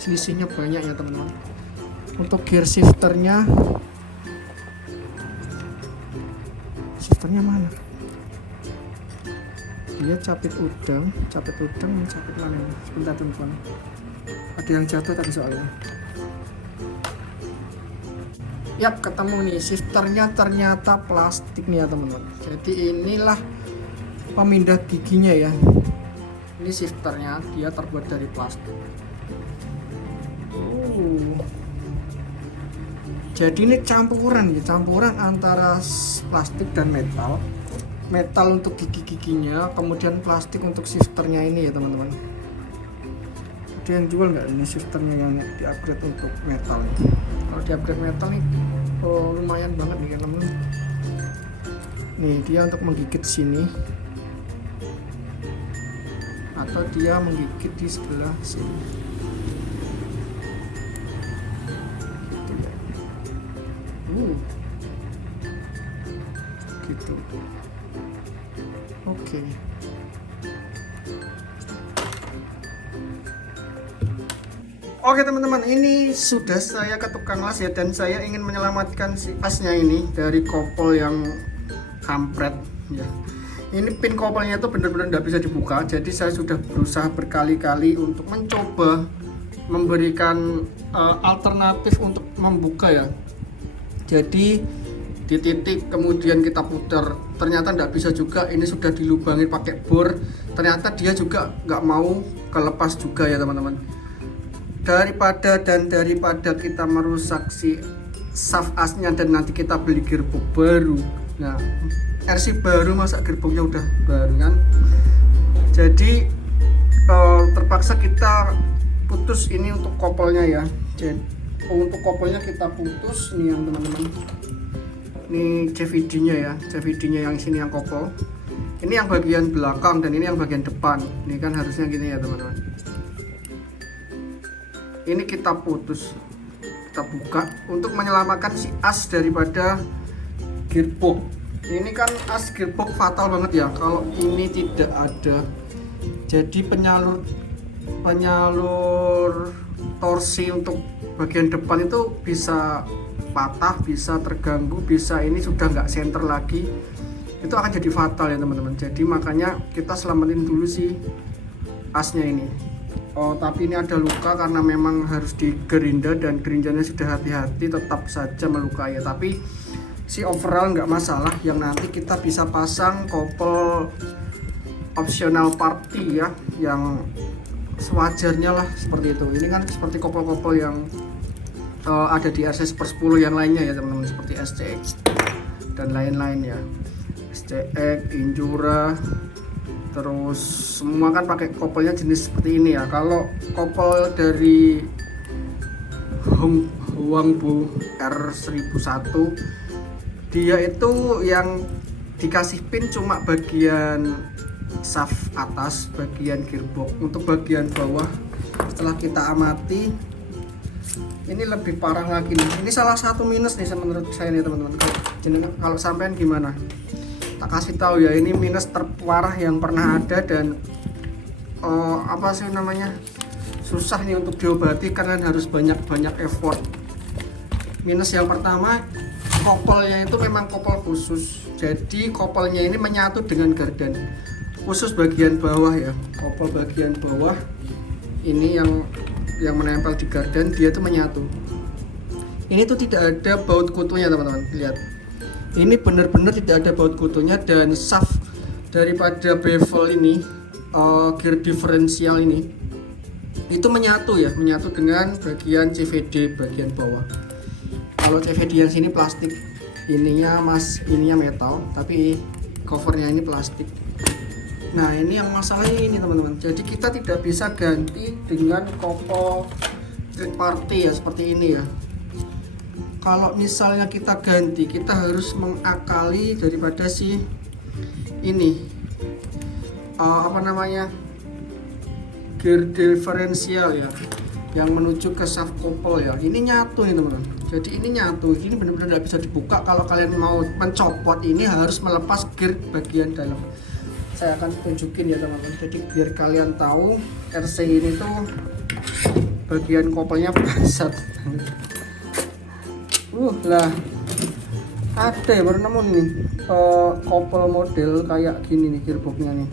selisihnya banyak ya teman-teman. Untuk gear shifternya mana? Dia capit udang mana ini? Sebentar teman-teman, ada yang jatuh tadi soalnya. Yap, ketemu nih, shifternya ternyata plastik nih ya teman-teman. Jadi inilah pemindah giginya ya. Ini shifternya, dia terbuat dari plastik. Jadi ini campuran antara plastik dan metal. Metal untuk gigi-giginya, kemudian plastik untuk shifternya ini ya teman-teman. Ada yang jual nggak ini shifternya yang di-upgrade untuk metal? Kalau di-upgrade metal nih, lumayan banget nih teman-teman. Nih dia untuk menggigit sini, atau dia menggigit di sebelah sini. Gitu. Oke. Oke teman-teman, ini sudah saya ke tukang las ya, dan saya ingin menyelamatkan si asnya ini dari kopel yang kampret ya. Ini pin kopelnya itu benar-benar tidak bisa dibuka, jadi saya sudah berusaha berkali-kali untuk mencoba memberikan alternatif untuk membuka ya. Jadi di titik kemudian kita putar, ternyata tidak bisa juga. Ini sudah dilubangin pakai bor, ternyata dia juga nggak mau kelepas juga ya teman-teman. Daripada kita merusak si shaft asnya dan nanti kita beli gearbox baru. Nah, RC baru masa gearboxnya udah baru kan. Jadi terpaksa kita putus ini untuk kopelnya ya. Jadi untuk kopelnya kita putus nih yang teman-teman. Ini CVD-nya ya, CVD-nya yang sini yang kopel. Ini yang bagian belakang dan ini yang bagian depan. Ini kan harusnya gini ya teman-teman. Ini kita putus, kita buka untuk menyelamatkan si as daripada gearbox. Ini kan as gearbox fatal banget ya kalau ini tidak ada. Jadi penyalur torsi untuk bagian depan itu bisa patah, bisa terganggu, bisa ini sudah nggak center lagi, itu akan jadi fatal ya teman-teman. Jadi makanya kita selamatin dulu si asnya ini. Oh, tapi ini ada luka karena memang harus digerinda dan gerindanya sudah hati-hati, tetap saja melukai ya. Tapi si overall nggak masalah, yang nanti kita bisa pasang kopel optional party ya, yang sewajarnya lah seperti itu. Ini kan seperti kopel-kopel yang ada di RC Super 10 yang lainnya ya teman-teman, seperti SCX dan lain-lain ya. SCX, Injura, terus semua kan pakai kopelnya jenis seperti ini ya. Kalau kopel dari Huangbu R1001, dia itu yang dikasih pin cuma bagian shaft atas, bagian gearbox. Untuk bagian bawah setelah kita amati, ini lebih parah lagi nih. Ini salah satu minus nih menurut saya nih teman-teman. Jadi kalau sampean gimana? Tak kasih tahu ya, ini minus terparah yang pernah ada dan apa sih namanya, susah nih untuk diobati karena harus banyak effort. Minus yang pertama, kopelnya itu memang kopel khusus. Jadi kopelnya ini menyatu dengan gardan, khusus bagian bawah ya. Kopel bagian bawah ini yang menempel di gardan, dia tuh menyatu. Ini tuh tidak ada baut kutunya teman-teman, lihat. Ini benar-benar tidak ada baut kutunya, dan shaft daripada bevel ini, gear differential ini, itu menyatu ya, menyatu dengan bagian CVD bagian bawah. Kalau CVD yang sini plastik, ininya metal, tapi covernya ini plastik. Nah ini yang masalahnya ini teman-teman. Jadi kita tidak bisa ganti dengan kopel third party ya, seperti ini ya. kalau misalnya kita ganti, kita harus mengakali daripada si ini gear differential ya, yang menuju ke shaft couple ya. Ini nyatu nih teman-teman, jadi ini nyatu, ini benar-benar nggak bisa dibuka. Kalau kalian mau mencopot ini harus melepas gear bagian dalam. Saya akan tunjukin ya teman-teman, jadi biar kalian tahu RC ini tuh bagian kopelnya basat. Lah ada ya, baru nemu nih kopel model kayak gini nih gearboxnya nih.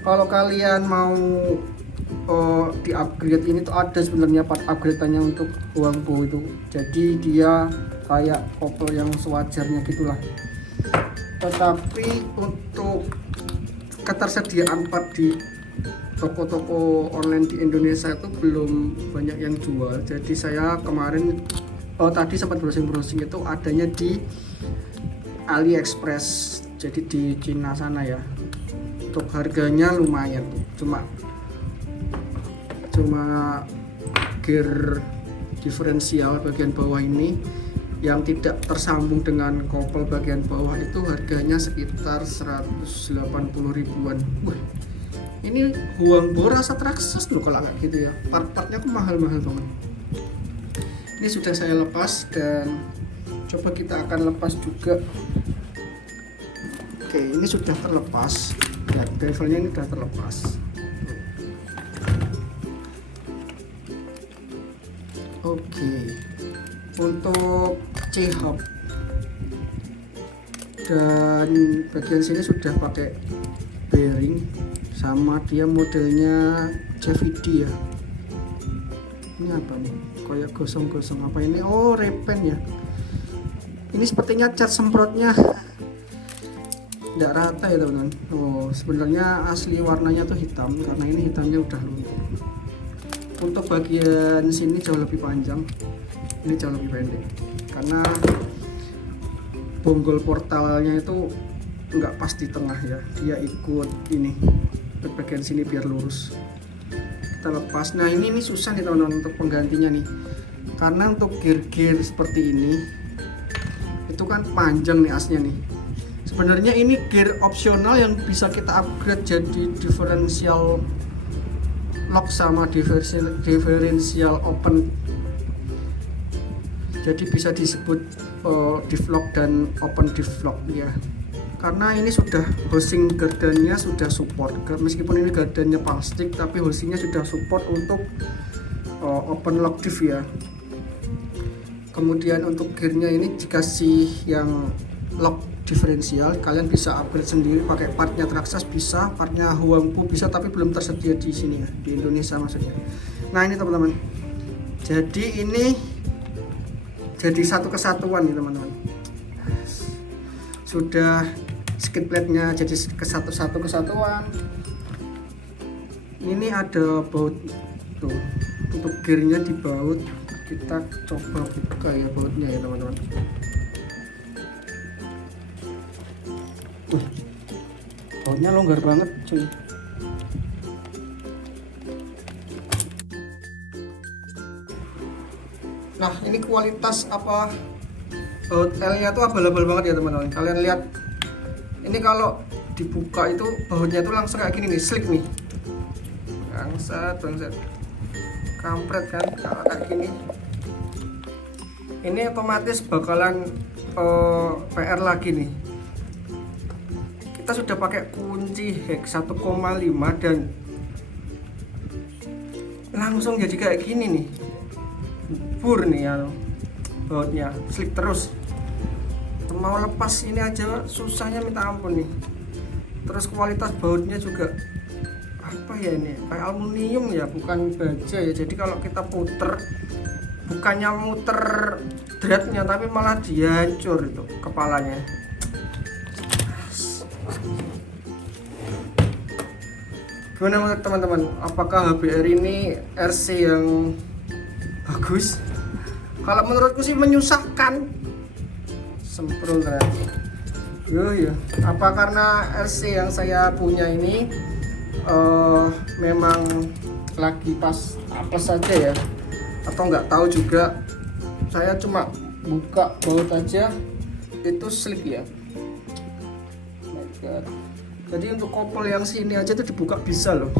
Kalau kalian mau di upgrade, ini tuh ada sebenarnya part upgrade-nya untuk Huangpo itu, jadi dia kayak kopel yang sewajarnya gitulah. Tetapi untuk ketersediaan part di toko-toko online di Indonesia itu belum banyak yang jual. Jadi saya kemarin tadi sempat browsing itu adanya di AliExpress, jadi di Cina sana ya. Untuk harganya lumayan, cuma gear diferensial bagian bawah ini yang tidak tersambung dengan kopel bagian bawah itu harganya sekitar 180 ribuan. Wah, ini Huangpo rasa Traxxas loh kalau kayak gitu ya. Part-partnya kok mahal-mahal banget. Ini sudah saya lepas dan coba kita akan lepas juga. Oke, ini sudah terlepas. Ya, bevelnya ini sudah terlepas. Oke, untuk C-hub dan bagian sini sudah pakai bearing, sama dia modelnya CVD ya. Ini apa nih? Kayak gosong-gosong apa ini? Oh, repen ya. Ini sepertinya cat semprotnya tidak rata ya teman-teman. Oh, sebenarnya asli warnanya tuh hitam, karena ini hitamnya udah luntur. Untuk bagian sini jauh lebih panjang, ini jauh lebih pendek, karena bonggol portalnya itu nggak pas di tengah ya, dia ikut ini ke bagian sini biar lurus. Kita lepas. Nah ini susah nih teman-teman untuk penggantinya nih, karena untuk gear-gear seperti ini itu kan panjang nih asnya nih. Sebenarnya ini gear opsional yang bisa kita upgrade jadi differential lock sama differential open, jadi bisa disebut diff lock dan open diff lock ya, karena ini sudah housing gardannya sudah support, meskipun ini gardannya plastik tapi housingnya sudah support untuk open lock diff ya. Kemudian untuk gearnya ini dikasih yang lock diferensial, kalian bisa upgrade sendiri pakai partnya Traxxas bisa, partnya Huangpo bisa, tapi belum tersedia di sini ya, di Indonesia maksudnya. Nah ini teman-teman, jadi ini jadi satu kesatuan nih teman-teman, sudah skid plate-nya jadi satu kesatuan. Ini ada baut tuh, untuk gearnya di baut, kita coba buka ya bautnya ya teman-teman. Bautnya longgar banget cuy. Nah ini kualitas apa baut L-nya tuh abal-abal banget ya teman-teman. Kalian lihat ini kalau dibuka itu bautnya itu langsung kayak gini nih, slick nih. Bangsat kampret kan kalau kayak gini. Ini otomatis bakalan PR lagi nih. Kita sudah pakai kunci hex 1,5 dan langsung jadi kayak gini nih, bur nih ya, bautnya slick terus. Mau lepas ini aja susahnya minta ampun nih. Terus kualitas bautnya juga apa ya, ini kayak aluminium ya, bukan baja ya. Jadi kalau kita puter, bukannya muter threadnya tapi malah dihancur itu kepalanya. Gimana menurut teman-teman, apakah HBR ini RC yang bagus? Kalau menurutku sih menyusahkan, semprol ternyata. Ya. Apa karena RC yang saya punya ini memang lagi pas apes saja ya, atau nggak tahu juga. Saya cuma buka baut aja itu slip ya. Oh my God. Jadi untuk kopel yang sini aja tuh dibuka bisa loh,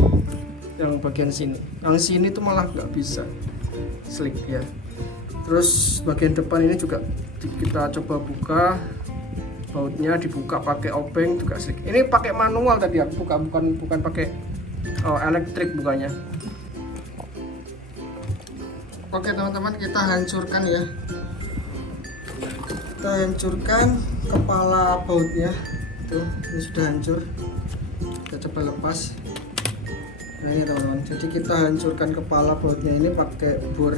yang bagian sini. Yang sini tuh malah nggak bisa slip ya. Terus bagian depan ini juga kita coba buka, bautnya dibuka pakai obeng juga slip. Ini pakai manual tadi aku buka, bukan pakai elektrik bukannya. Oke teman-teman, kita hancurkan ya. Kita hancurkan kepala bautnya. Tuh, ini sudah hancur. Kita coba lepas. Nah ini teman-teman, jadi kita hancurkan kepala bautnya ini pakai bor,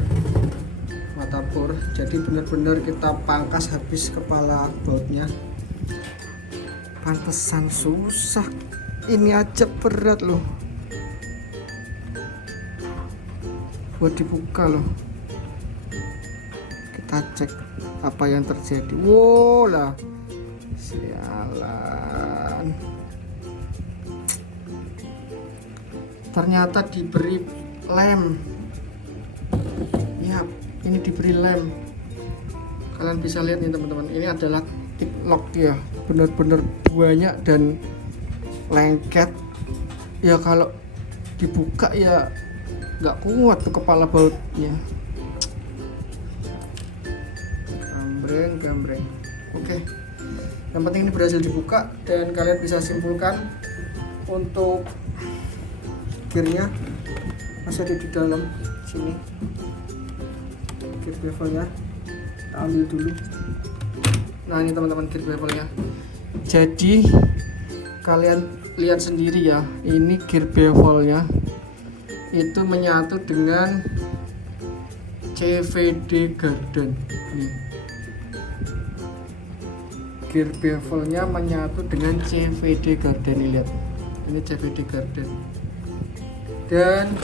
mata bor. Jadi benar-benar kita pangkas habis kepala bautnya. Pantesan susah, ini aja berat loh buat dibuka loh. Kita cek apa yang terjadi. Wow lah, sialan, ternyata diberi lem ya. Ini diberi lem, kalian bisa lihat nih teman-teman, ini adalah tip lock ya, benar-benar banyak dan lengket ya. Kalau dibuka ya nggak kuat tuh kepala bautnya. Gambreng. Oke, yang penting ini berhasil dibuka dan kalian bisa simpulkan untuk gearnya masih ada di dalam sini. Gear bevelnya kita ambil dulu. Nah ini teman-teman gear bevelnya. Jadi kalian lihat sendiri ya, ini gear bevelnya itu menyatu dengan CVD Garden. Nih, gear bevelnya menyatu dengan CVD Garden. Nih, lihat, ini CVD Garden dan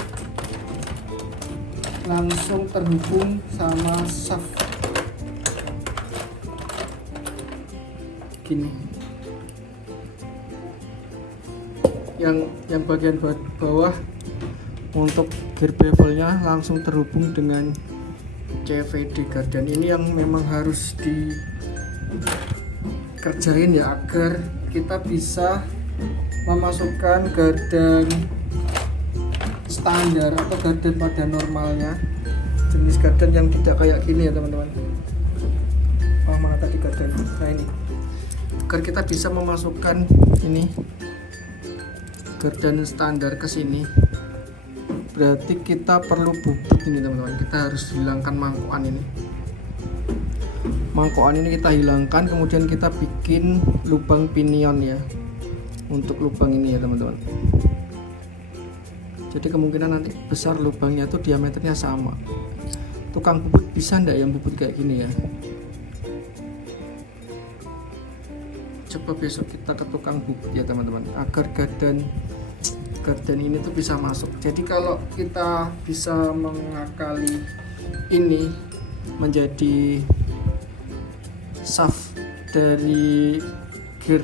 langsung terhubung sama shaft gini. Yang bagian bawah untuk gear bevelnya langsung terhubung dengan CVD Garden. Ini yang memang harus dikerjain ya, agar kita bisa memasukkan gardan standar atau gardan pada normalnya, jenis gardan yang tidak kayak gini ya teman-teman. Oh mana tadi gardan, nah ini, agar kita bisa memasukkan ini gardan standar ke sini. Berarti kita perlu bubut ini teman-teman. Kita harus hilangkan mangkokan ini. Mangkokan ini kita hilangkan, kemudian kita bikin lubang pinion ya. Untuk lubang ini ya teman-teman. Jadi kemungkinan nanti besar lubangnya tuh diameternya sama. Tukang bubut bisa ndak yang bubut kayak gini ya? Coba besok kita ke tukang bubut ya teman-teman, agar gardan ini tuh bisa masuk. Jadi kalau kita bisa mengakali ini menjadi shaft dari gear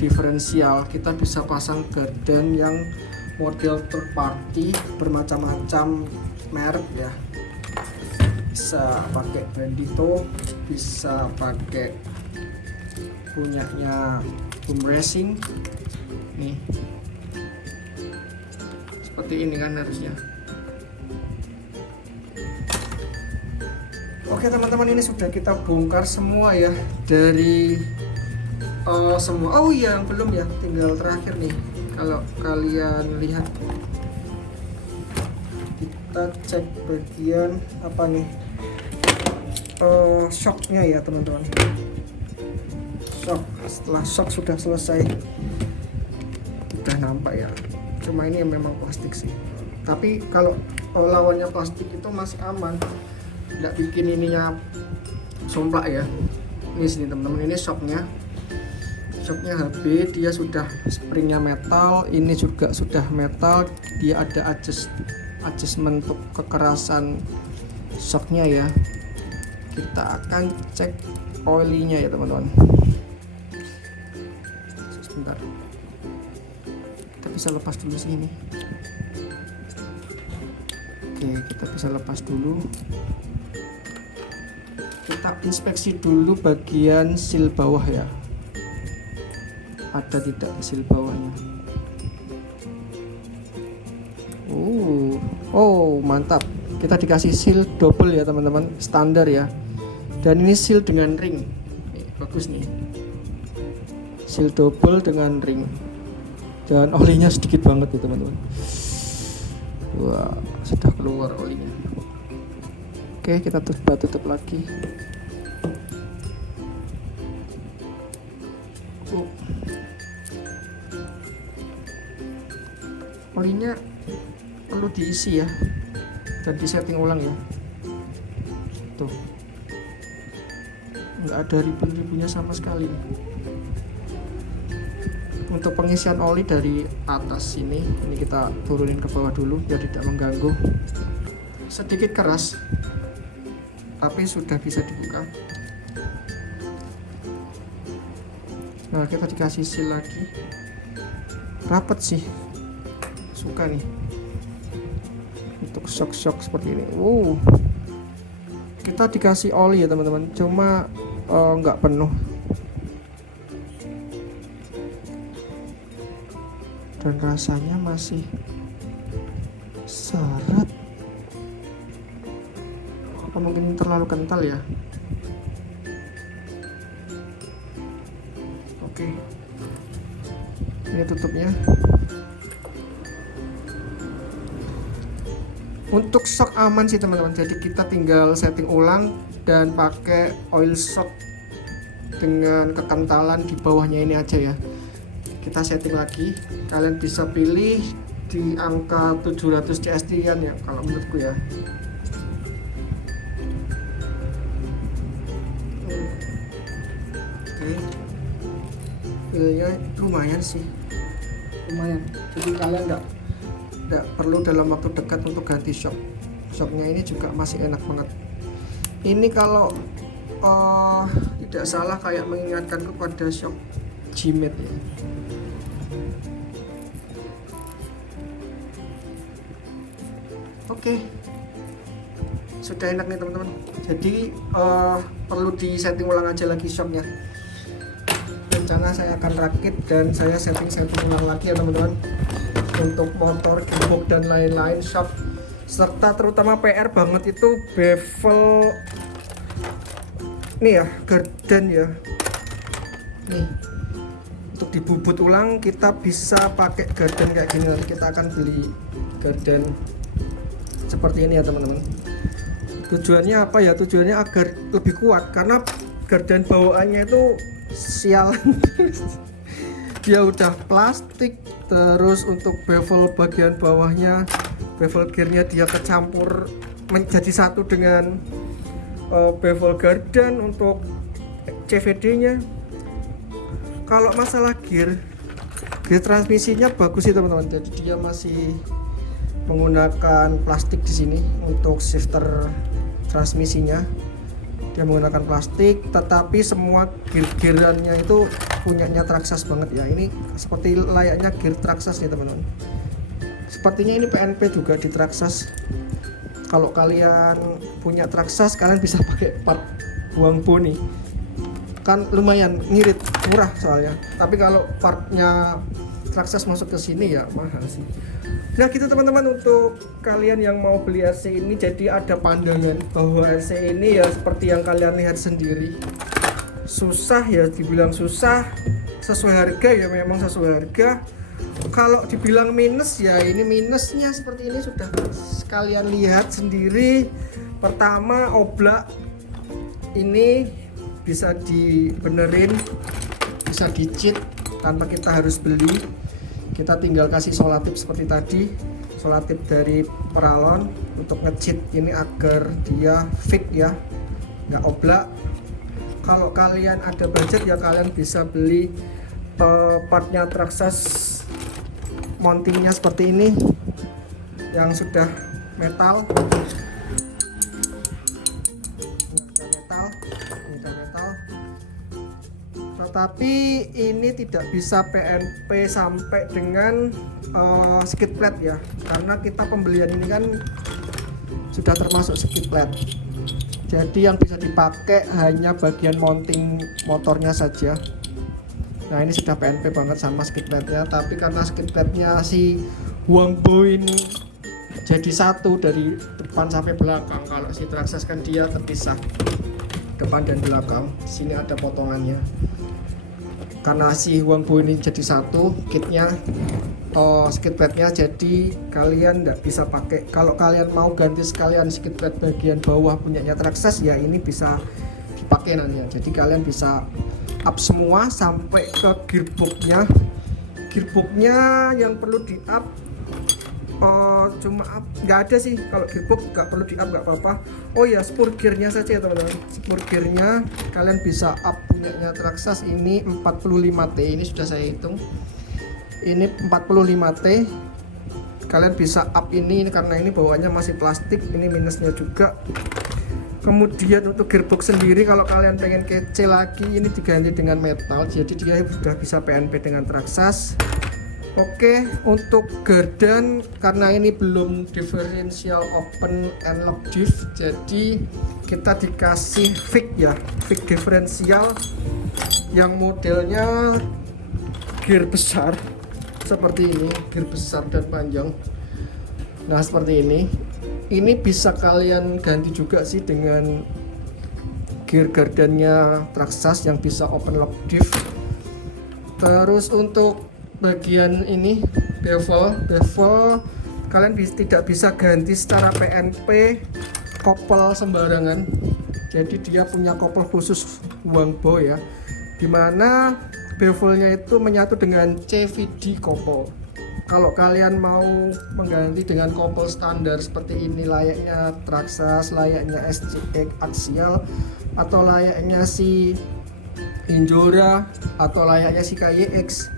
diferensial, kita bisa pasang gardan yang model third party bermacam-macam merek ya. Bisa pakai Bandito, bisa pakai punyanya Boom Racing nih, seperti ini kan harusnya. Oke teman-teman, ini sudah kita bongkar semua ya dari semua. Oh iya, yang belum ya, tinggal terakhir nih. Kalau kalian lihat, kita cek bagian apa nih, shocknya ya teman-teman. Shock, setelah shock sudah selesai, udah nampak ya. Cuma ini yang memang plastik sih, tapi kalau lawannya plastik itu masih aman, tidak bikin ininya somplak ya. Ini sini teman-teman, ini shocknya HB, dia sudah springnya metal, ini juga sudah metal, dia ada adjustment untuk kekerasan shocknya ya. Kita akan cek olinya ya teman-teman. Sebentar, kita bisa lepas dulu sini. Oke, kita bisa lepas dulu. kita inspeksi dulu bagian seal bawah ya, ada tidak seal bawahnya. Oh mantap, kita dikasih seal double ya teman-teman, standar ya. Dan ini seal dengan ring, bagus nih, seal double dengan ring. Dan olinya sedikit banget ya teman-teman. Wah, sudah keluar olinya. Oke, kita tutup lagi. Olinya perlu diisi ya, dan disetting ulang ya. Tuh, nggak ada ribbon-ribbonnya sama sekali. Untuk pengisian oli dari atas ini kita turunin ke bawah dulu biar tidak mengganggu. Sedikit keras, tapi sudah bisa dibuka. Nah, kita dikasih seal lagi, rapet sih, suka nih untuk shock seperti ini. Kita dikasih oli ya teman-teman, cuma nggak penuh, dan rasanya masih seret. Apa mungkin terlalu kental ya? Oke, ini tutupnya. Untuk shock aman sih teman-teman, jadi kita tinggal setting ulang dan pakai oil shock dengan kekentalan di bawahnya ini aja ya. Kita setting lagi, kalian bisa pilih di angka 700 CST-an ya kalau menurutku ya. Oke, feelnya lumayan sih, lumayan. Jadi kalian nggak perlu dalam waktu dekat untuk ganti shocknya, ini juga masih enak banget. Ini kalau tidak salah kayak mengingatkan kepada shock G-Mate ya. Oke, sudah enak nih teman-teman. Jadi perlu di setting ulang aja lagi shocknya. Rencana saya akan rakit dan saya setting ulang lagi ya teman-teman, untuk motor, gearbox dan lain-lain shock, serta terutama PR banget itu bevel nih ya, garden ya. Nih, untuk dibubut ulang kita bisa pakai garden kayak gini. Nanti kita akan beli garden seperti ini ya teman-teman. Tujuannya apa ya? Tujuannya agar lebih kuat, karena garden bawaannya itu sialan. Dia udah plastik, terus untuk bevel bagian bawahnya, bevel gearnya dia kecampur menjadi satu dengan bevel garden untuk CVD nya. Kalau masalah gear transmisinya bagus sih teman-teman, jadi dia masih menggunakan plastik di sini untuk shifter transmisinya. Dia menggunakan plastik, tetapi semua gear-gearannya itu punyanya Traxxas banget ya. Ini seperti layaknya gear Traxxas nih teman-teman. Sepertinya ini PNP juga di Traxxas. Kalau kalian punya Traxxas, kalian bisa pakai part buang boni, kan lumayan ngirit, murah soalnya. Tapi kalau partnya Traxxas masuk ke sini ya mahal sih. Nah gitu teman-teman, untuk kalian yang mau beli RC ini, jadi ada pandangan bahwa RC ini ya seperti yang kalian lihat sendiri, susah ya, dibilang susah. Sesuai harga ya memang sesuai harga. Kalau dibilang minus ya ini minusnya seperti ini, sudah kalian lihat sendiri. Pertama, oblak ini bisa dibenerin, bisa dicit tanpa kita harus beli. Kita tinggal kasih solatip seperti tadi, solatip dari Pralon untuk ngecit ini agar dia fit ya, nggak oblak. Kalau kalian ada budget ya kalian bisa beli partnya Traxxas, mountingnya seperti ini yang sudah metal. Tetapi ini tidak bisa PNP sampai dengan skid plate ya, karena kita pembelian ini kan sudah termasuk skiplet. Jadi yang bisa dipakai hanya bagian mounting motornya saja. Nah ini sudah PNP banget sama skipletnya, tapi karena skipletnya si Wangbo ini jadi satu dari depan sampai belakang. Kalau si Traxxas kan dia terpisah depan dan belakang. Sini ada potongannya. Karena si Wangbo ini jadi satu, kitnya skipletnya, jadi kalian nggak bisa pakai. Kalau kalian mau ganti sekalian skiplet bagian bawah punyanya Traxxas, ya ini bisa dipakai nanti ya. Jadi kalian bisa up semua sampai ke gearboxnya. Gearboxnya yang perlu di up cuma up, nggak ada sih kalau gearbox, nggak perlu di up, nggak apa-apa. Oh ya, spur gearnya saja ya teman-teman. Spur gearnya kalian bisa up punyanya Traxxas ini 45T, ini sudah saya hitung. Ini 45T, kalian bisa up ini karena ini bawaannya masih plastik, ini minusnya juga. Kemudian untuk gearbox sendiri, kalau kalian pengen kece lagi, ini diganti dengan metal, jadi dia sudah bisa PNP dengan Traxxas. Oke, untuk gardan karena ini belum differential open and lock diff, jadi kita dikasih fix ya, fix differential yang modelnya gear besar seperti ini, gear besar dan panjang. Nah seperti ini bisa kalian ganti juga sih dengan gear gardannya Traxxas yang bisa open lock diff. Terus untuk bagian ini bevel kalian tidak bisa ganti secara PNP kopel sembarangan, jadi dia punya kopel khusus Wangbo ya, dimana bevelnya itu menyatu dengan CVD kopel. Kalau kalian mau mengganti dengan kopel standar seperti ini, layaknya Traxxas, layaknya SCX aksial, atau layaknya si Injora, atau layaknya si KYX,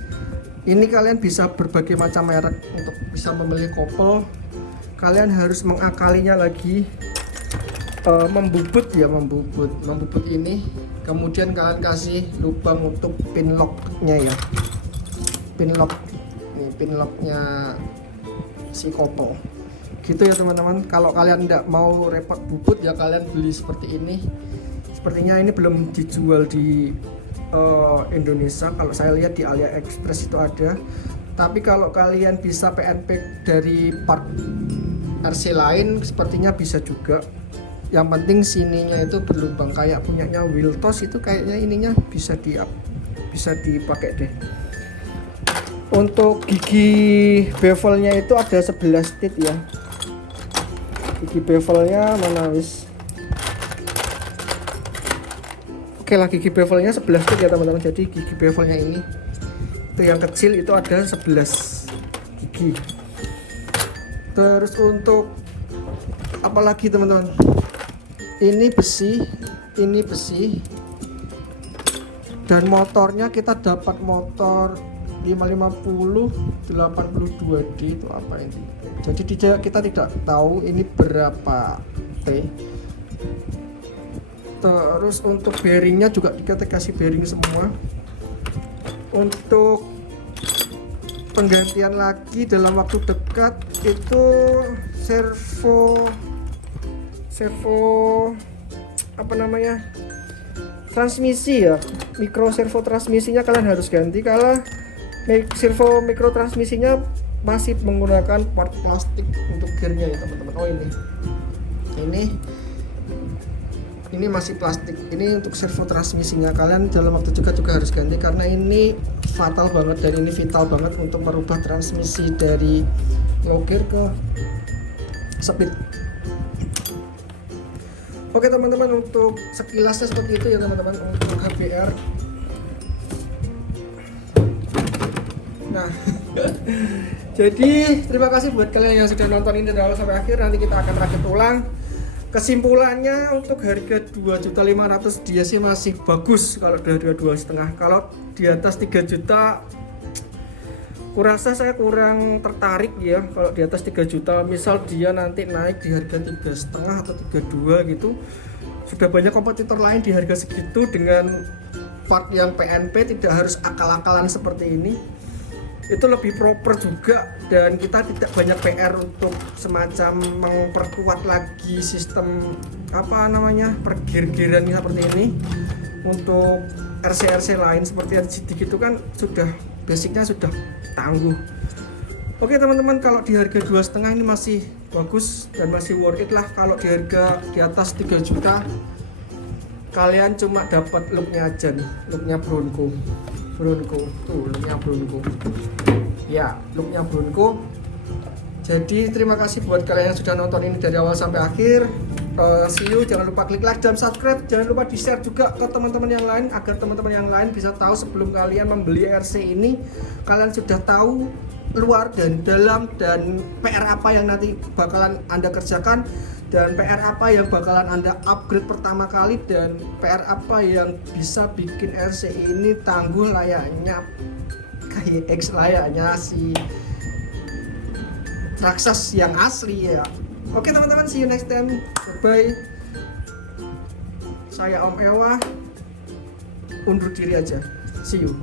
ini kalian bisa berbagai macam merek untuk bisa memilih kopel. Kalian harus mengakalinya lagi, membubut ini. Kemudian kalian kasih lubang untuk pin locknya ya, pin locknya si kopel gitu ya teman-teman. Kalau kalian tidak mau repot bubut ya kalian beli seperti ini. Sepertinya ini belum dijual di Indonesia, kalau saya lihat di AliExpress itu ada. Tapi kalau kalian bisa PNP dari part RC lain sepertinya bisa juga. Yang penting sininya itu berlubang kayak punyanya Wiltos, itu kayaknya ininya bisa dipakai deh. Untuk gigi bevelnya itu ada 11 tit ya. Gigi bevelnya mana wis? Oke lah, gigi bevelnya 11 tit ya teman-teman. Jadi gigi bevelnya ini itu yang kecil itu ada 11 gigi. Terus untuk apalagi teman-teman, ini besi dan motornya kita dapat motor 550 82D itu apa ini. Jadi kita tidak tahu ini berapa T. Terus untuk bearingnya juga kita kasih bearing semua. Untuk penggantian lagi dalam waktu dekat itu servo apa namanya, transmisi ya, mikro servo transmisinya kalian harus ganti. Kalau servo mikro transmisinya masih menggunakan part plastik untuk gearnya ya teman-teman. Oh ini masih plastik. Ini untuk servo transmisinya kalian dalam waktu juga harus ganti, karena ini fatal banget dan ini vital banget untuk merubah transmisi dari low gear ke speed. Oke teman-teman, untuk sekilasnya seperti itu ya teman-teman untuk HBR. Nah jadi terima kasih buat kalian yang sudah nonton ini dari awal sampai akhir. Nanti kita akan rakit ulang. Kesimpulannya untuk harga 2.500.000 dia sih masih bagus kalau udah harga 2,5. Kalau di atas 3 juta kurasa saya kurang tertarik ya. Kalau di atas 3 juta, misal dia nanti naik di harga 3,5 atau 32 gitu, sudah banyak kompetitor lain di harga segitu dengan part yang PNP, tidak harus akal-akalan seperti ini. itu lebih proper juga, dan kita tidak banyak PR untuk semacam memperkuat lagi sistem pergir-giran seperti ini. Untuk RC lain seperti RCD itu kan sudah basicnya sudah tangguh. Oke teman-teman, kalau di harga 2,5 ini masih bagus dan masih worth it lah. Kalau di harga di atas 3 juta kalian cuma dapat looknya aja nih, looknya Bronco tuh, looknya Bronco ya, looknya Bronco. Jadi terima kasih buat kalian yang sudah nonton ini dari awal sampai akhir. See you, jangan lupa klik like dan subscribe, jangan lupa di share juga ke teman-teman yang lain agar teman-teman yang lain bisa tahu sebelum kalian membeli RC ini, kalian sudah tahu luar dan dalam dan PR apa yang nanti bakalan Anda kerjakan, dan PR apa yang bakalan Anda upgrade pertama kali, dan PR apa yang bisa bikin RC ini tangguh layaknya KX, layaknya si Traxxas yang asli ya. Oke teman-teman, see you next time, bye. Saya Om Ewa undur diri aja, see you.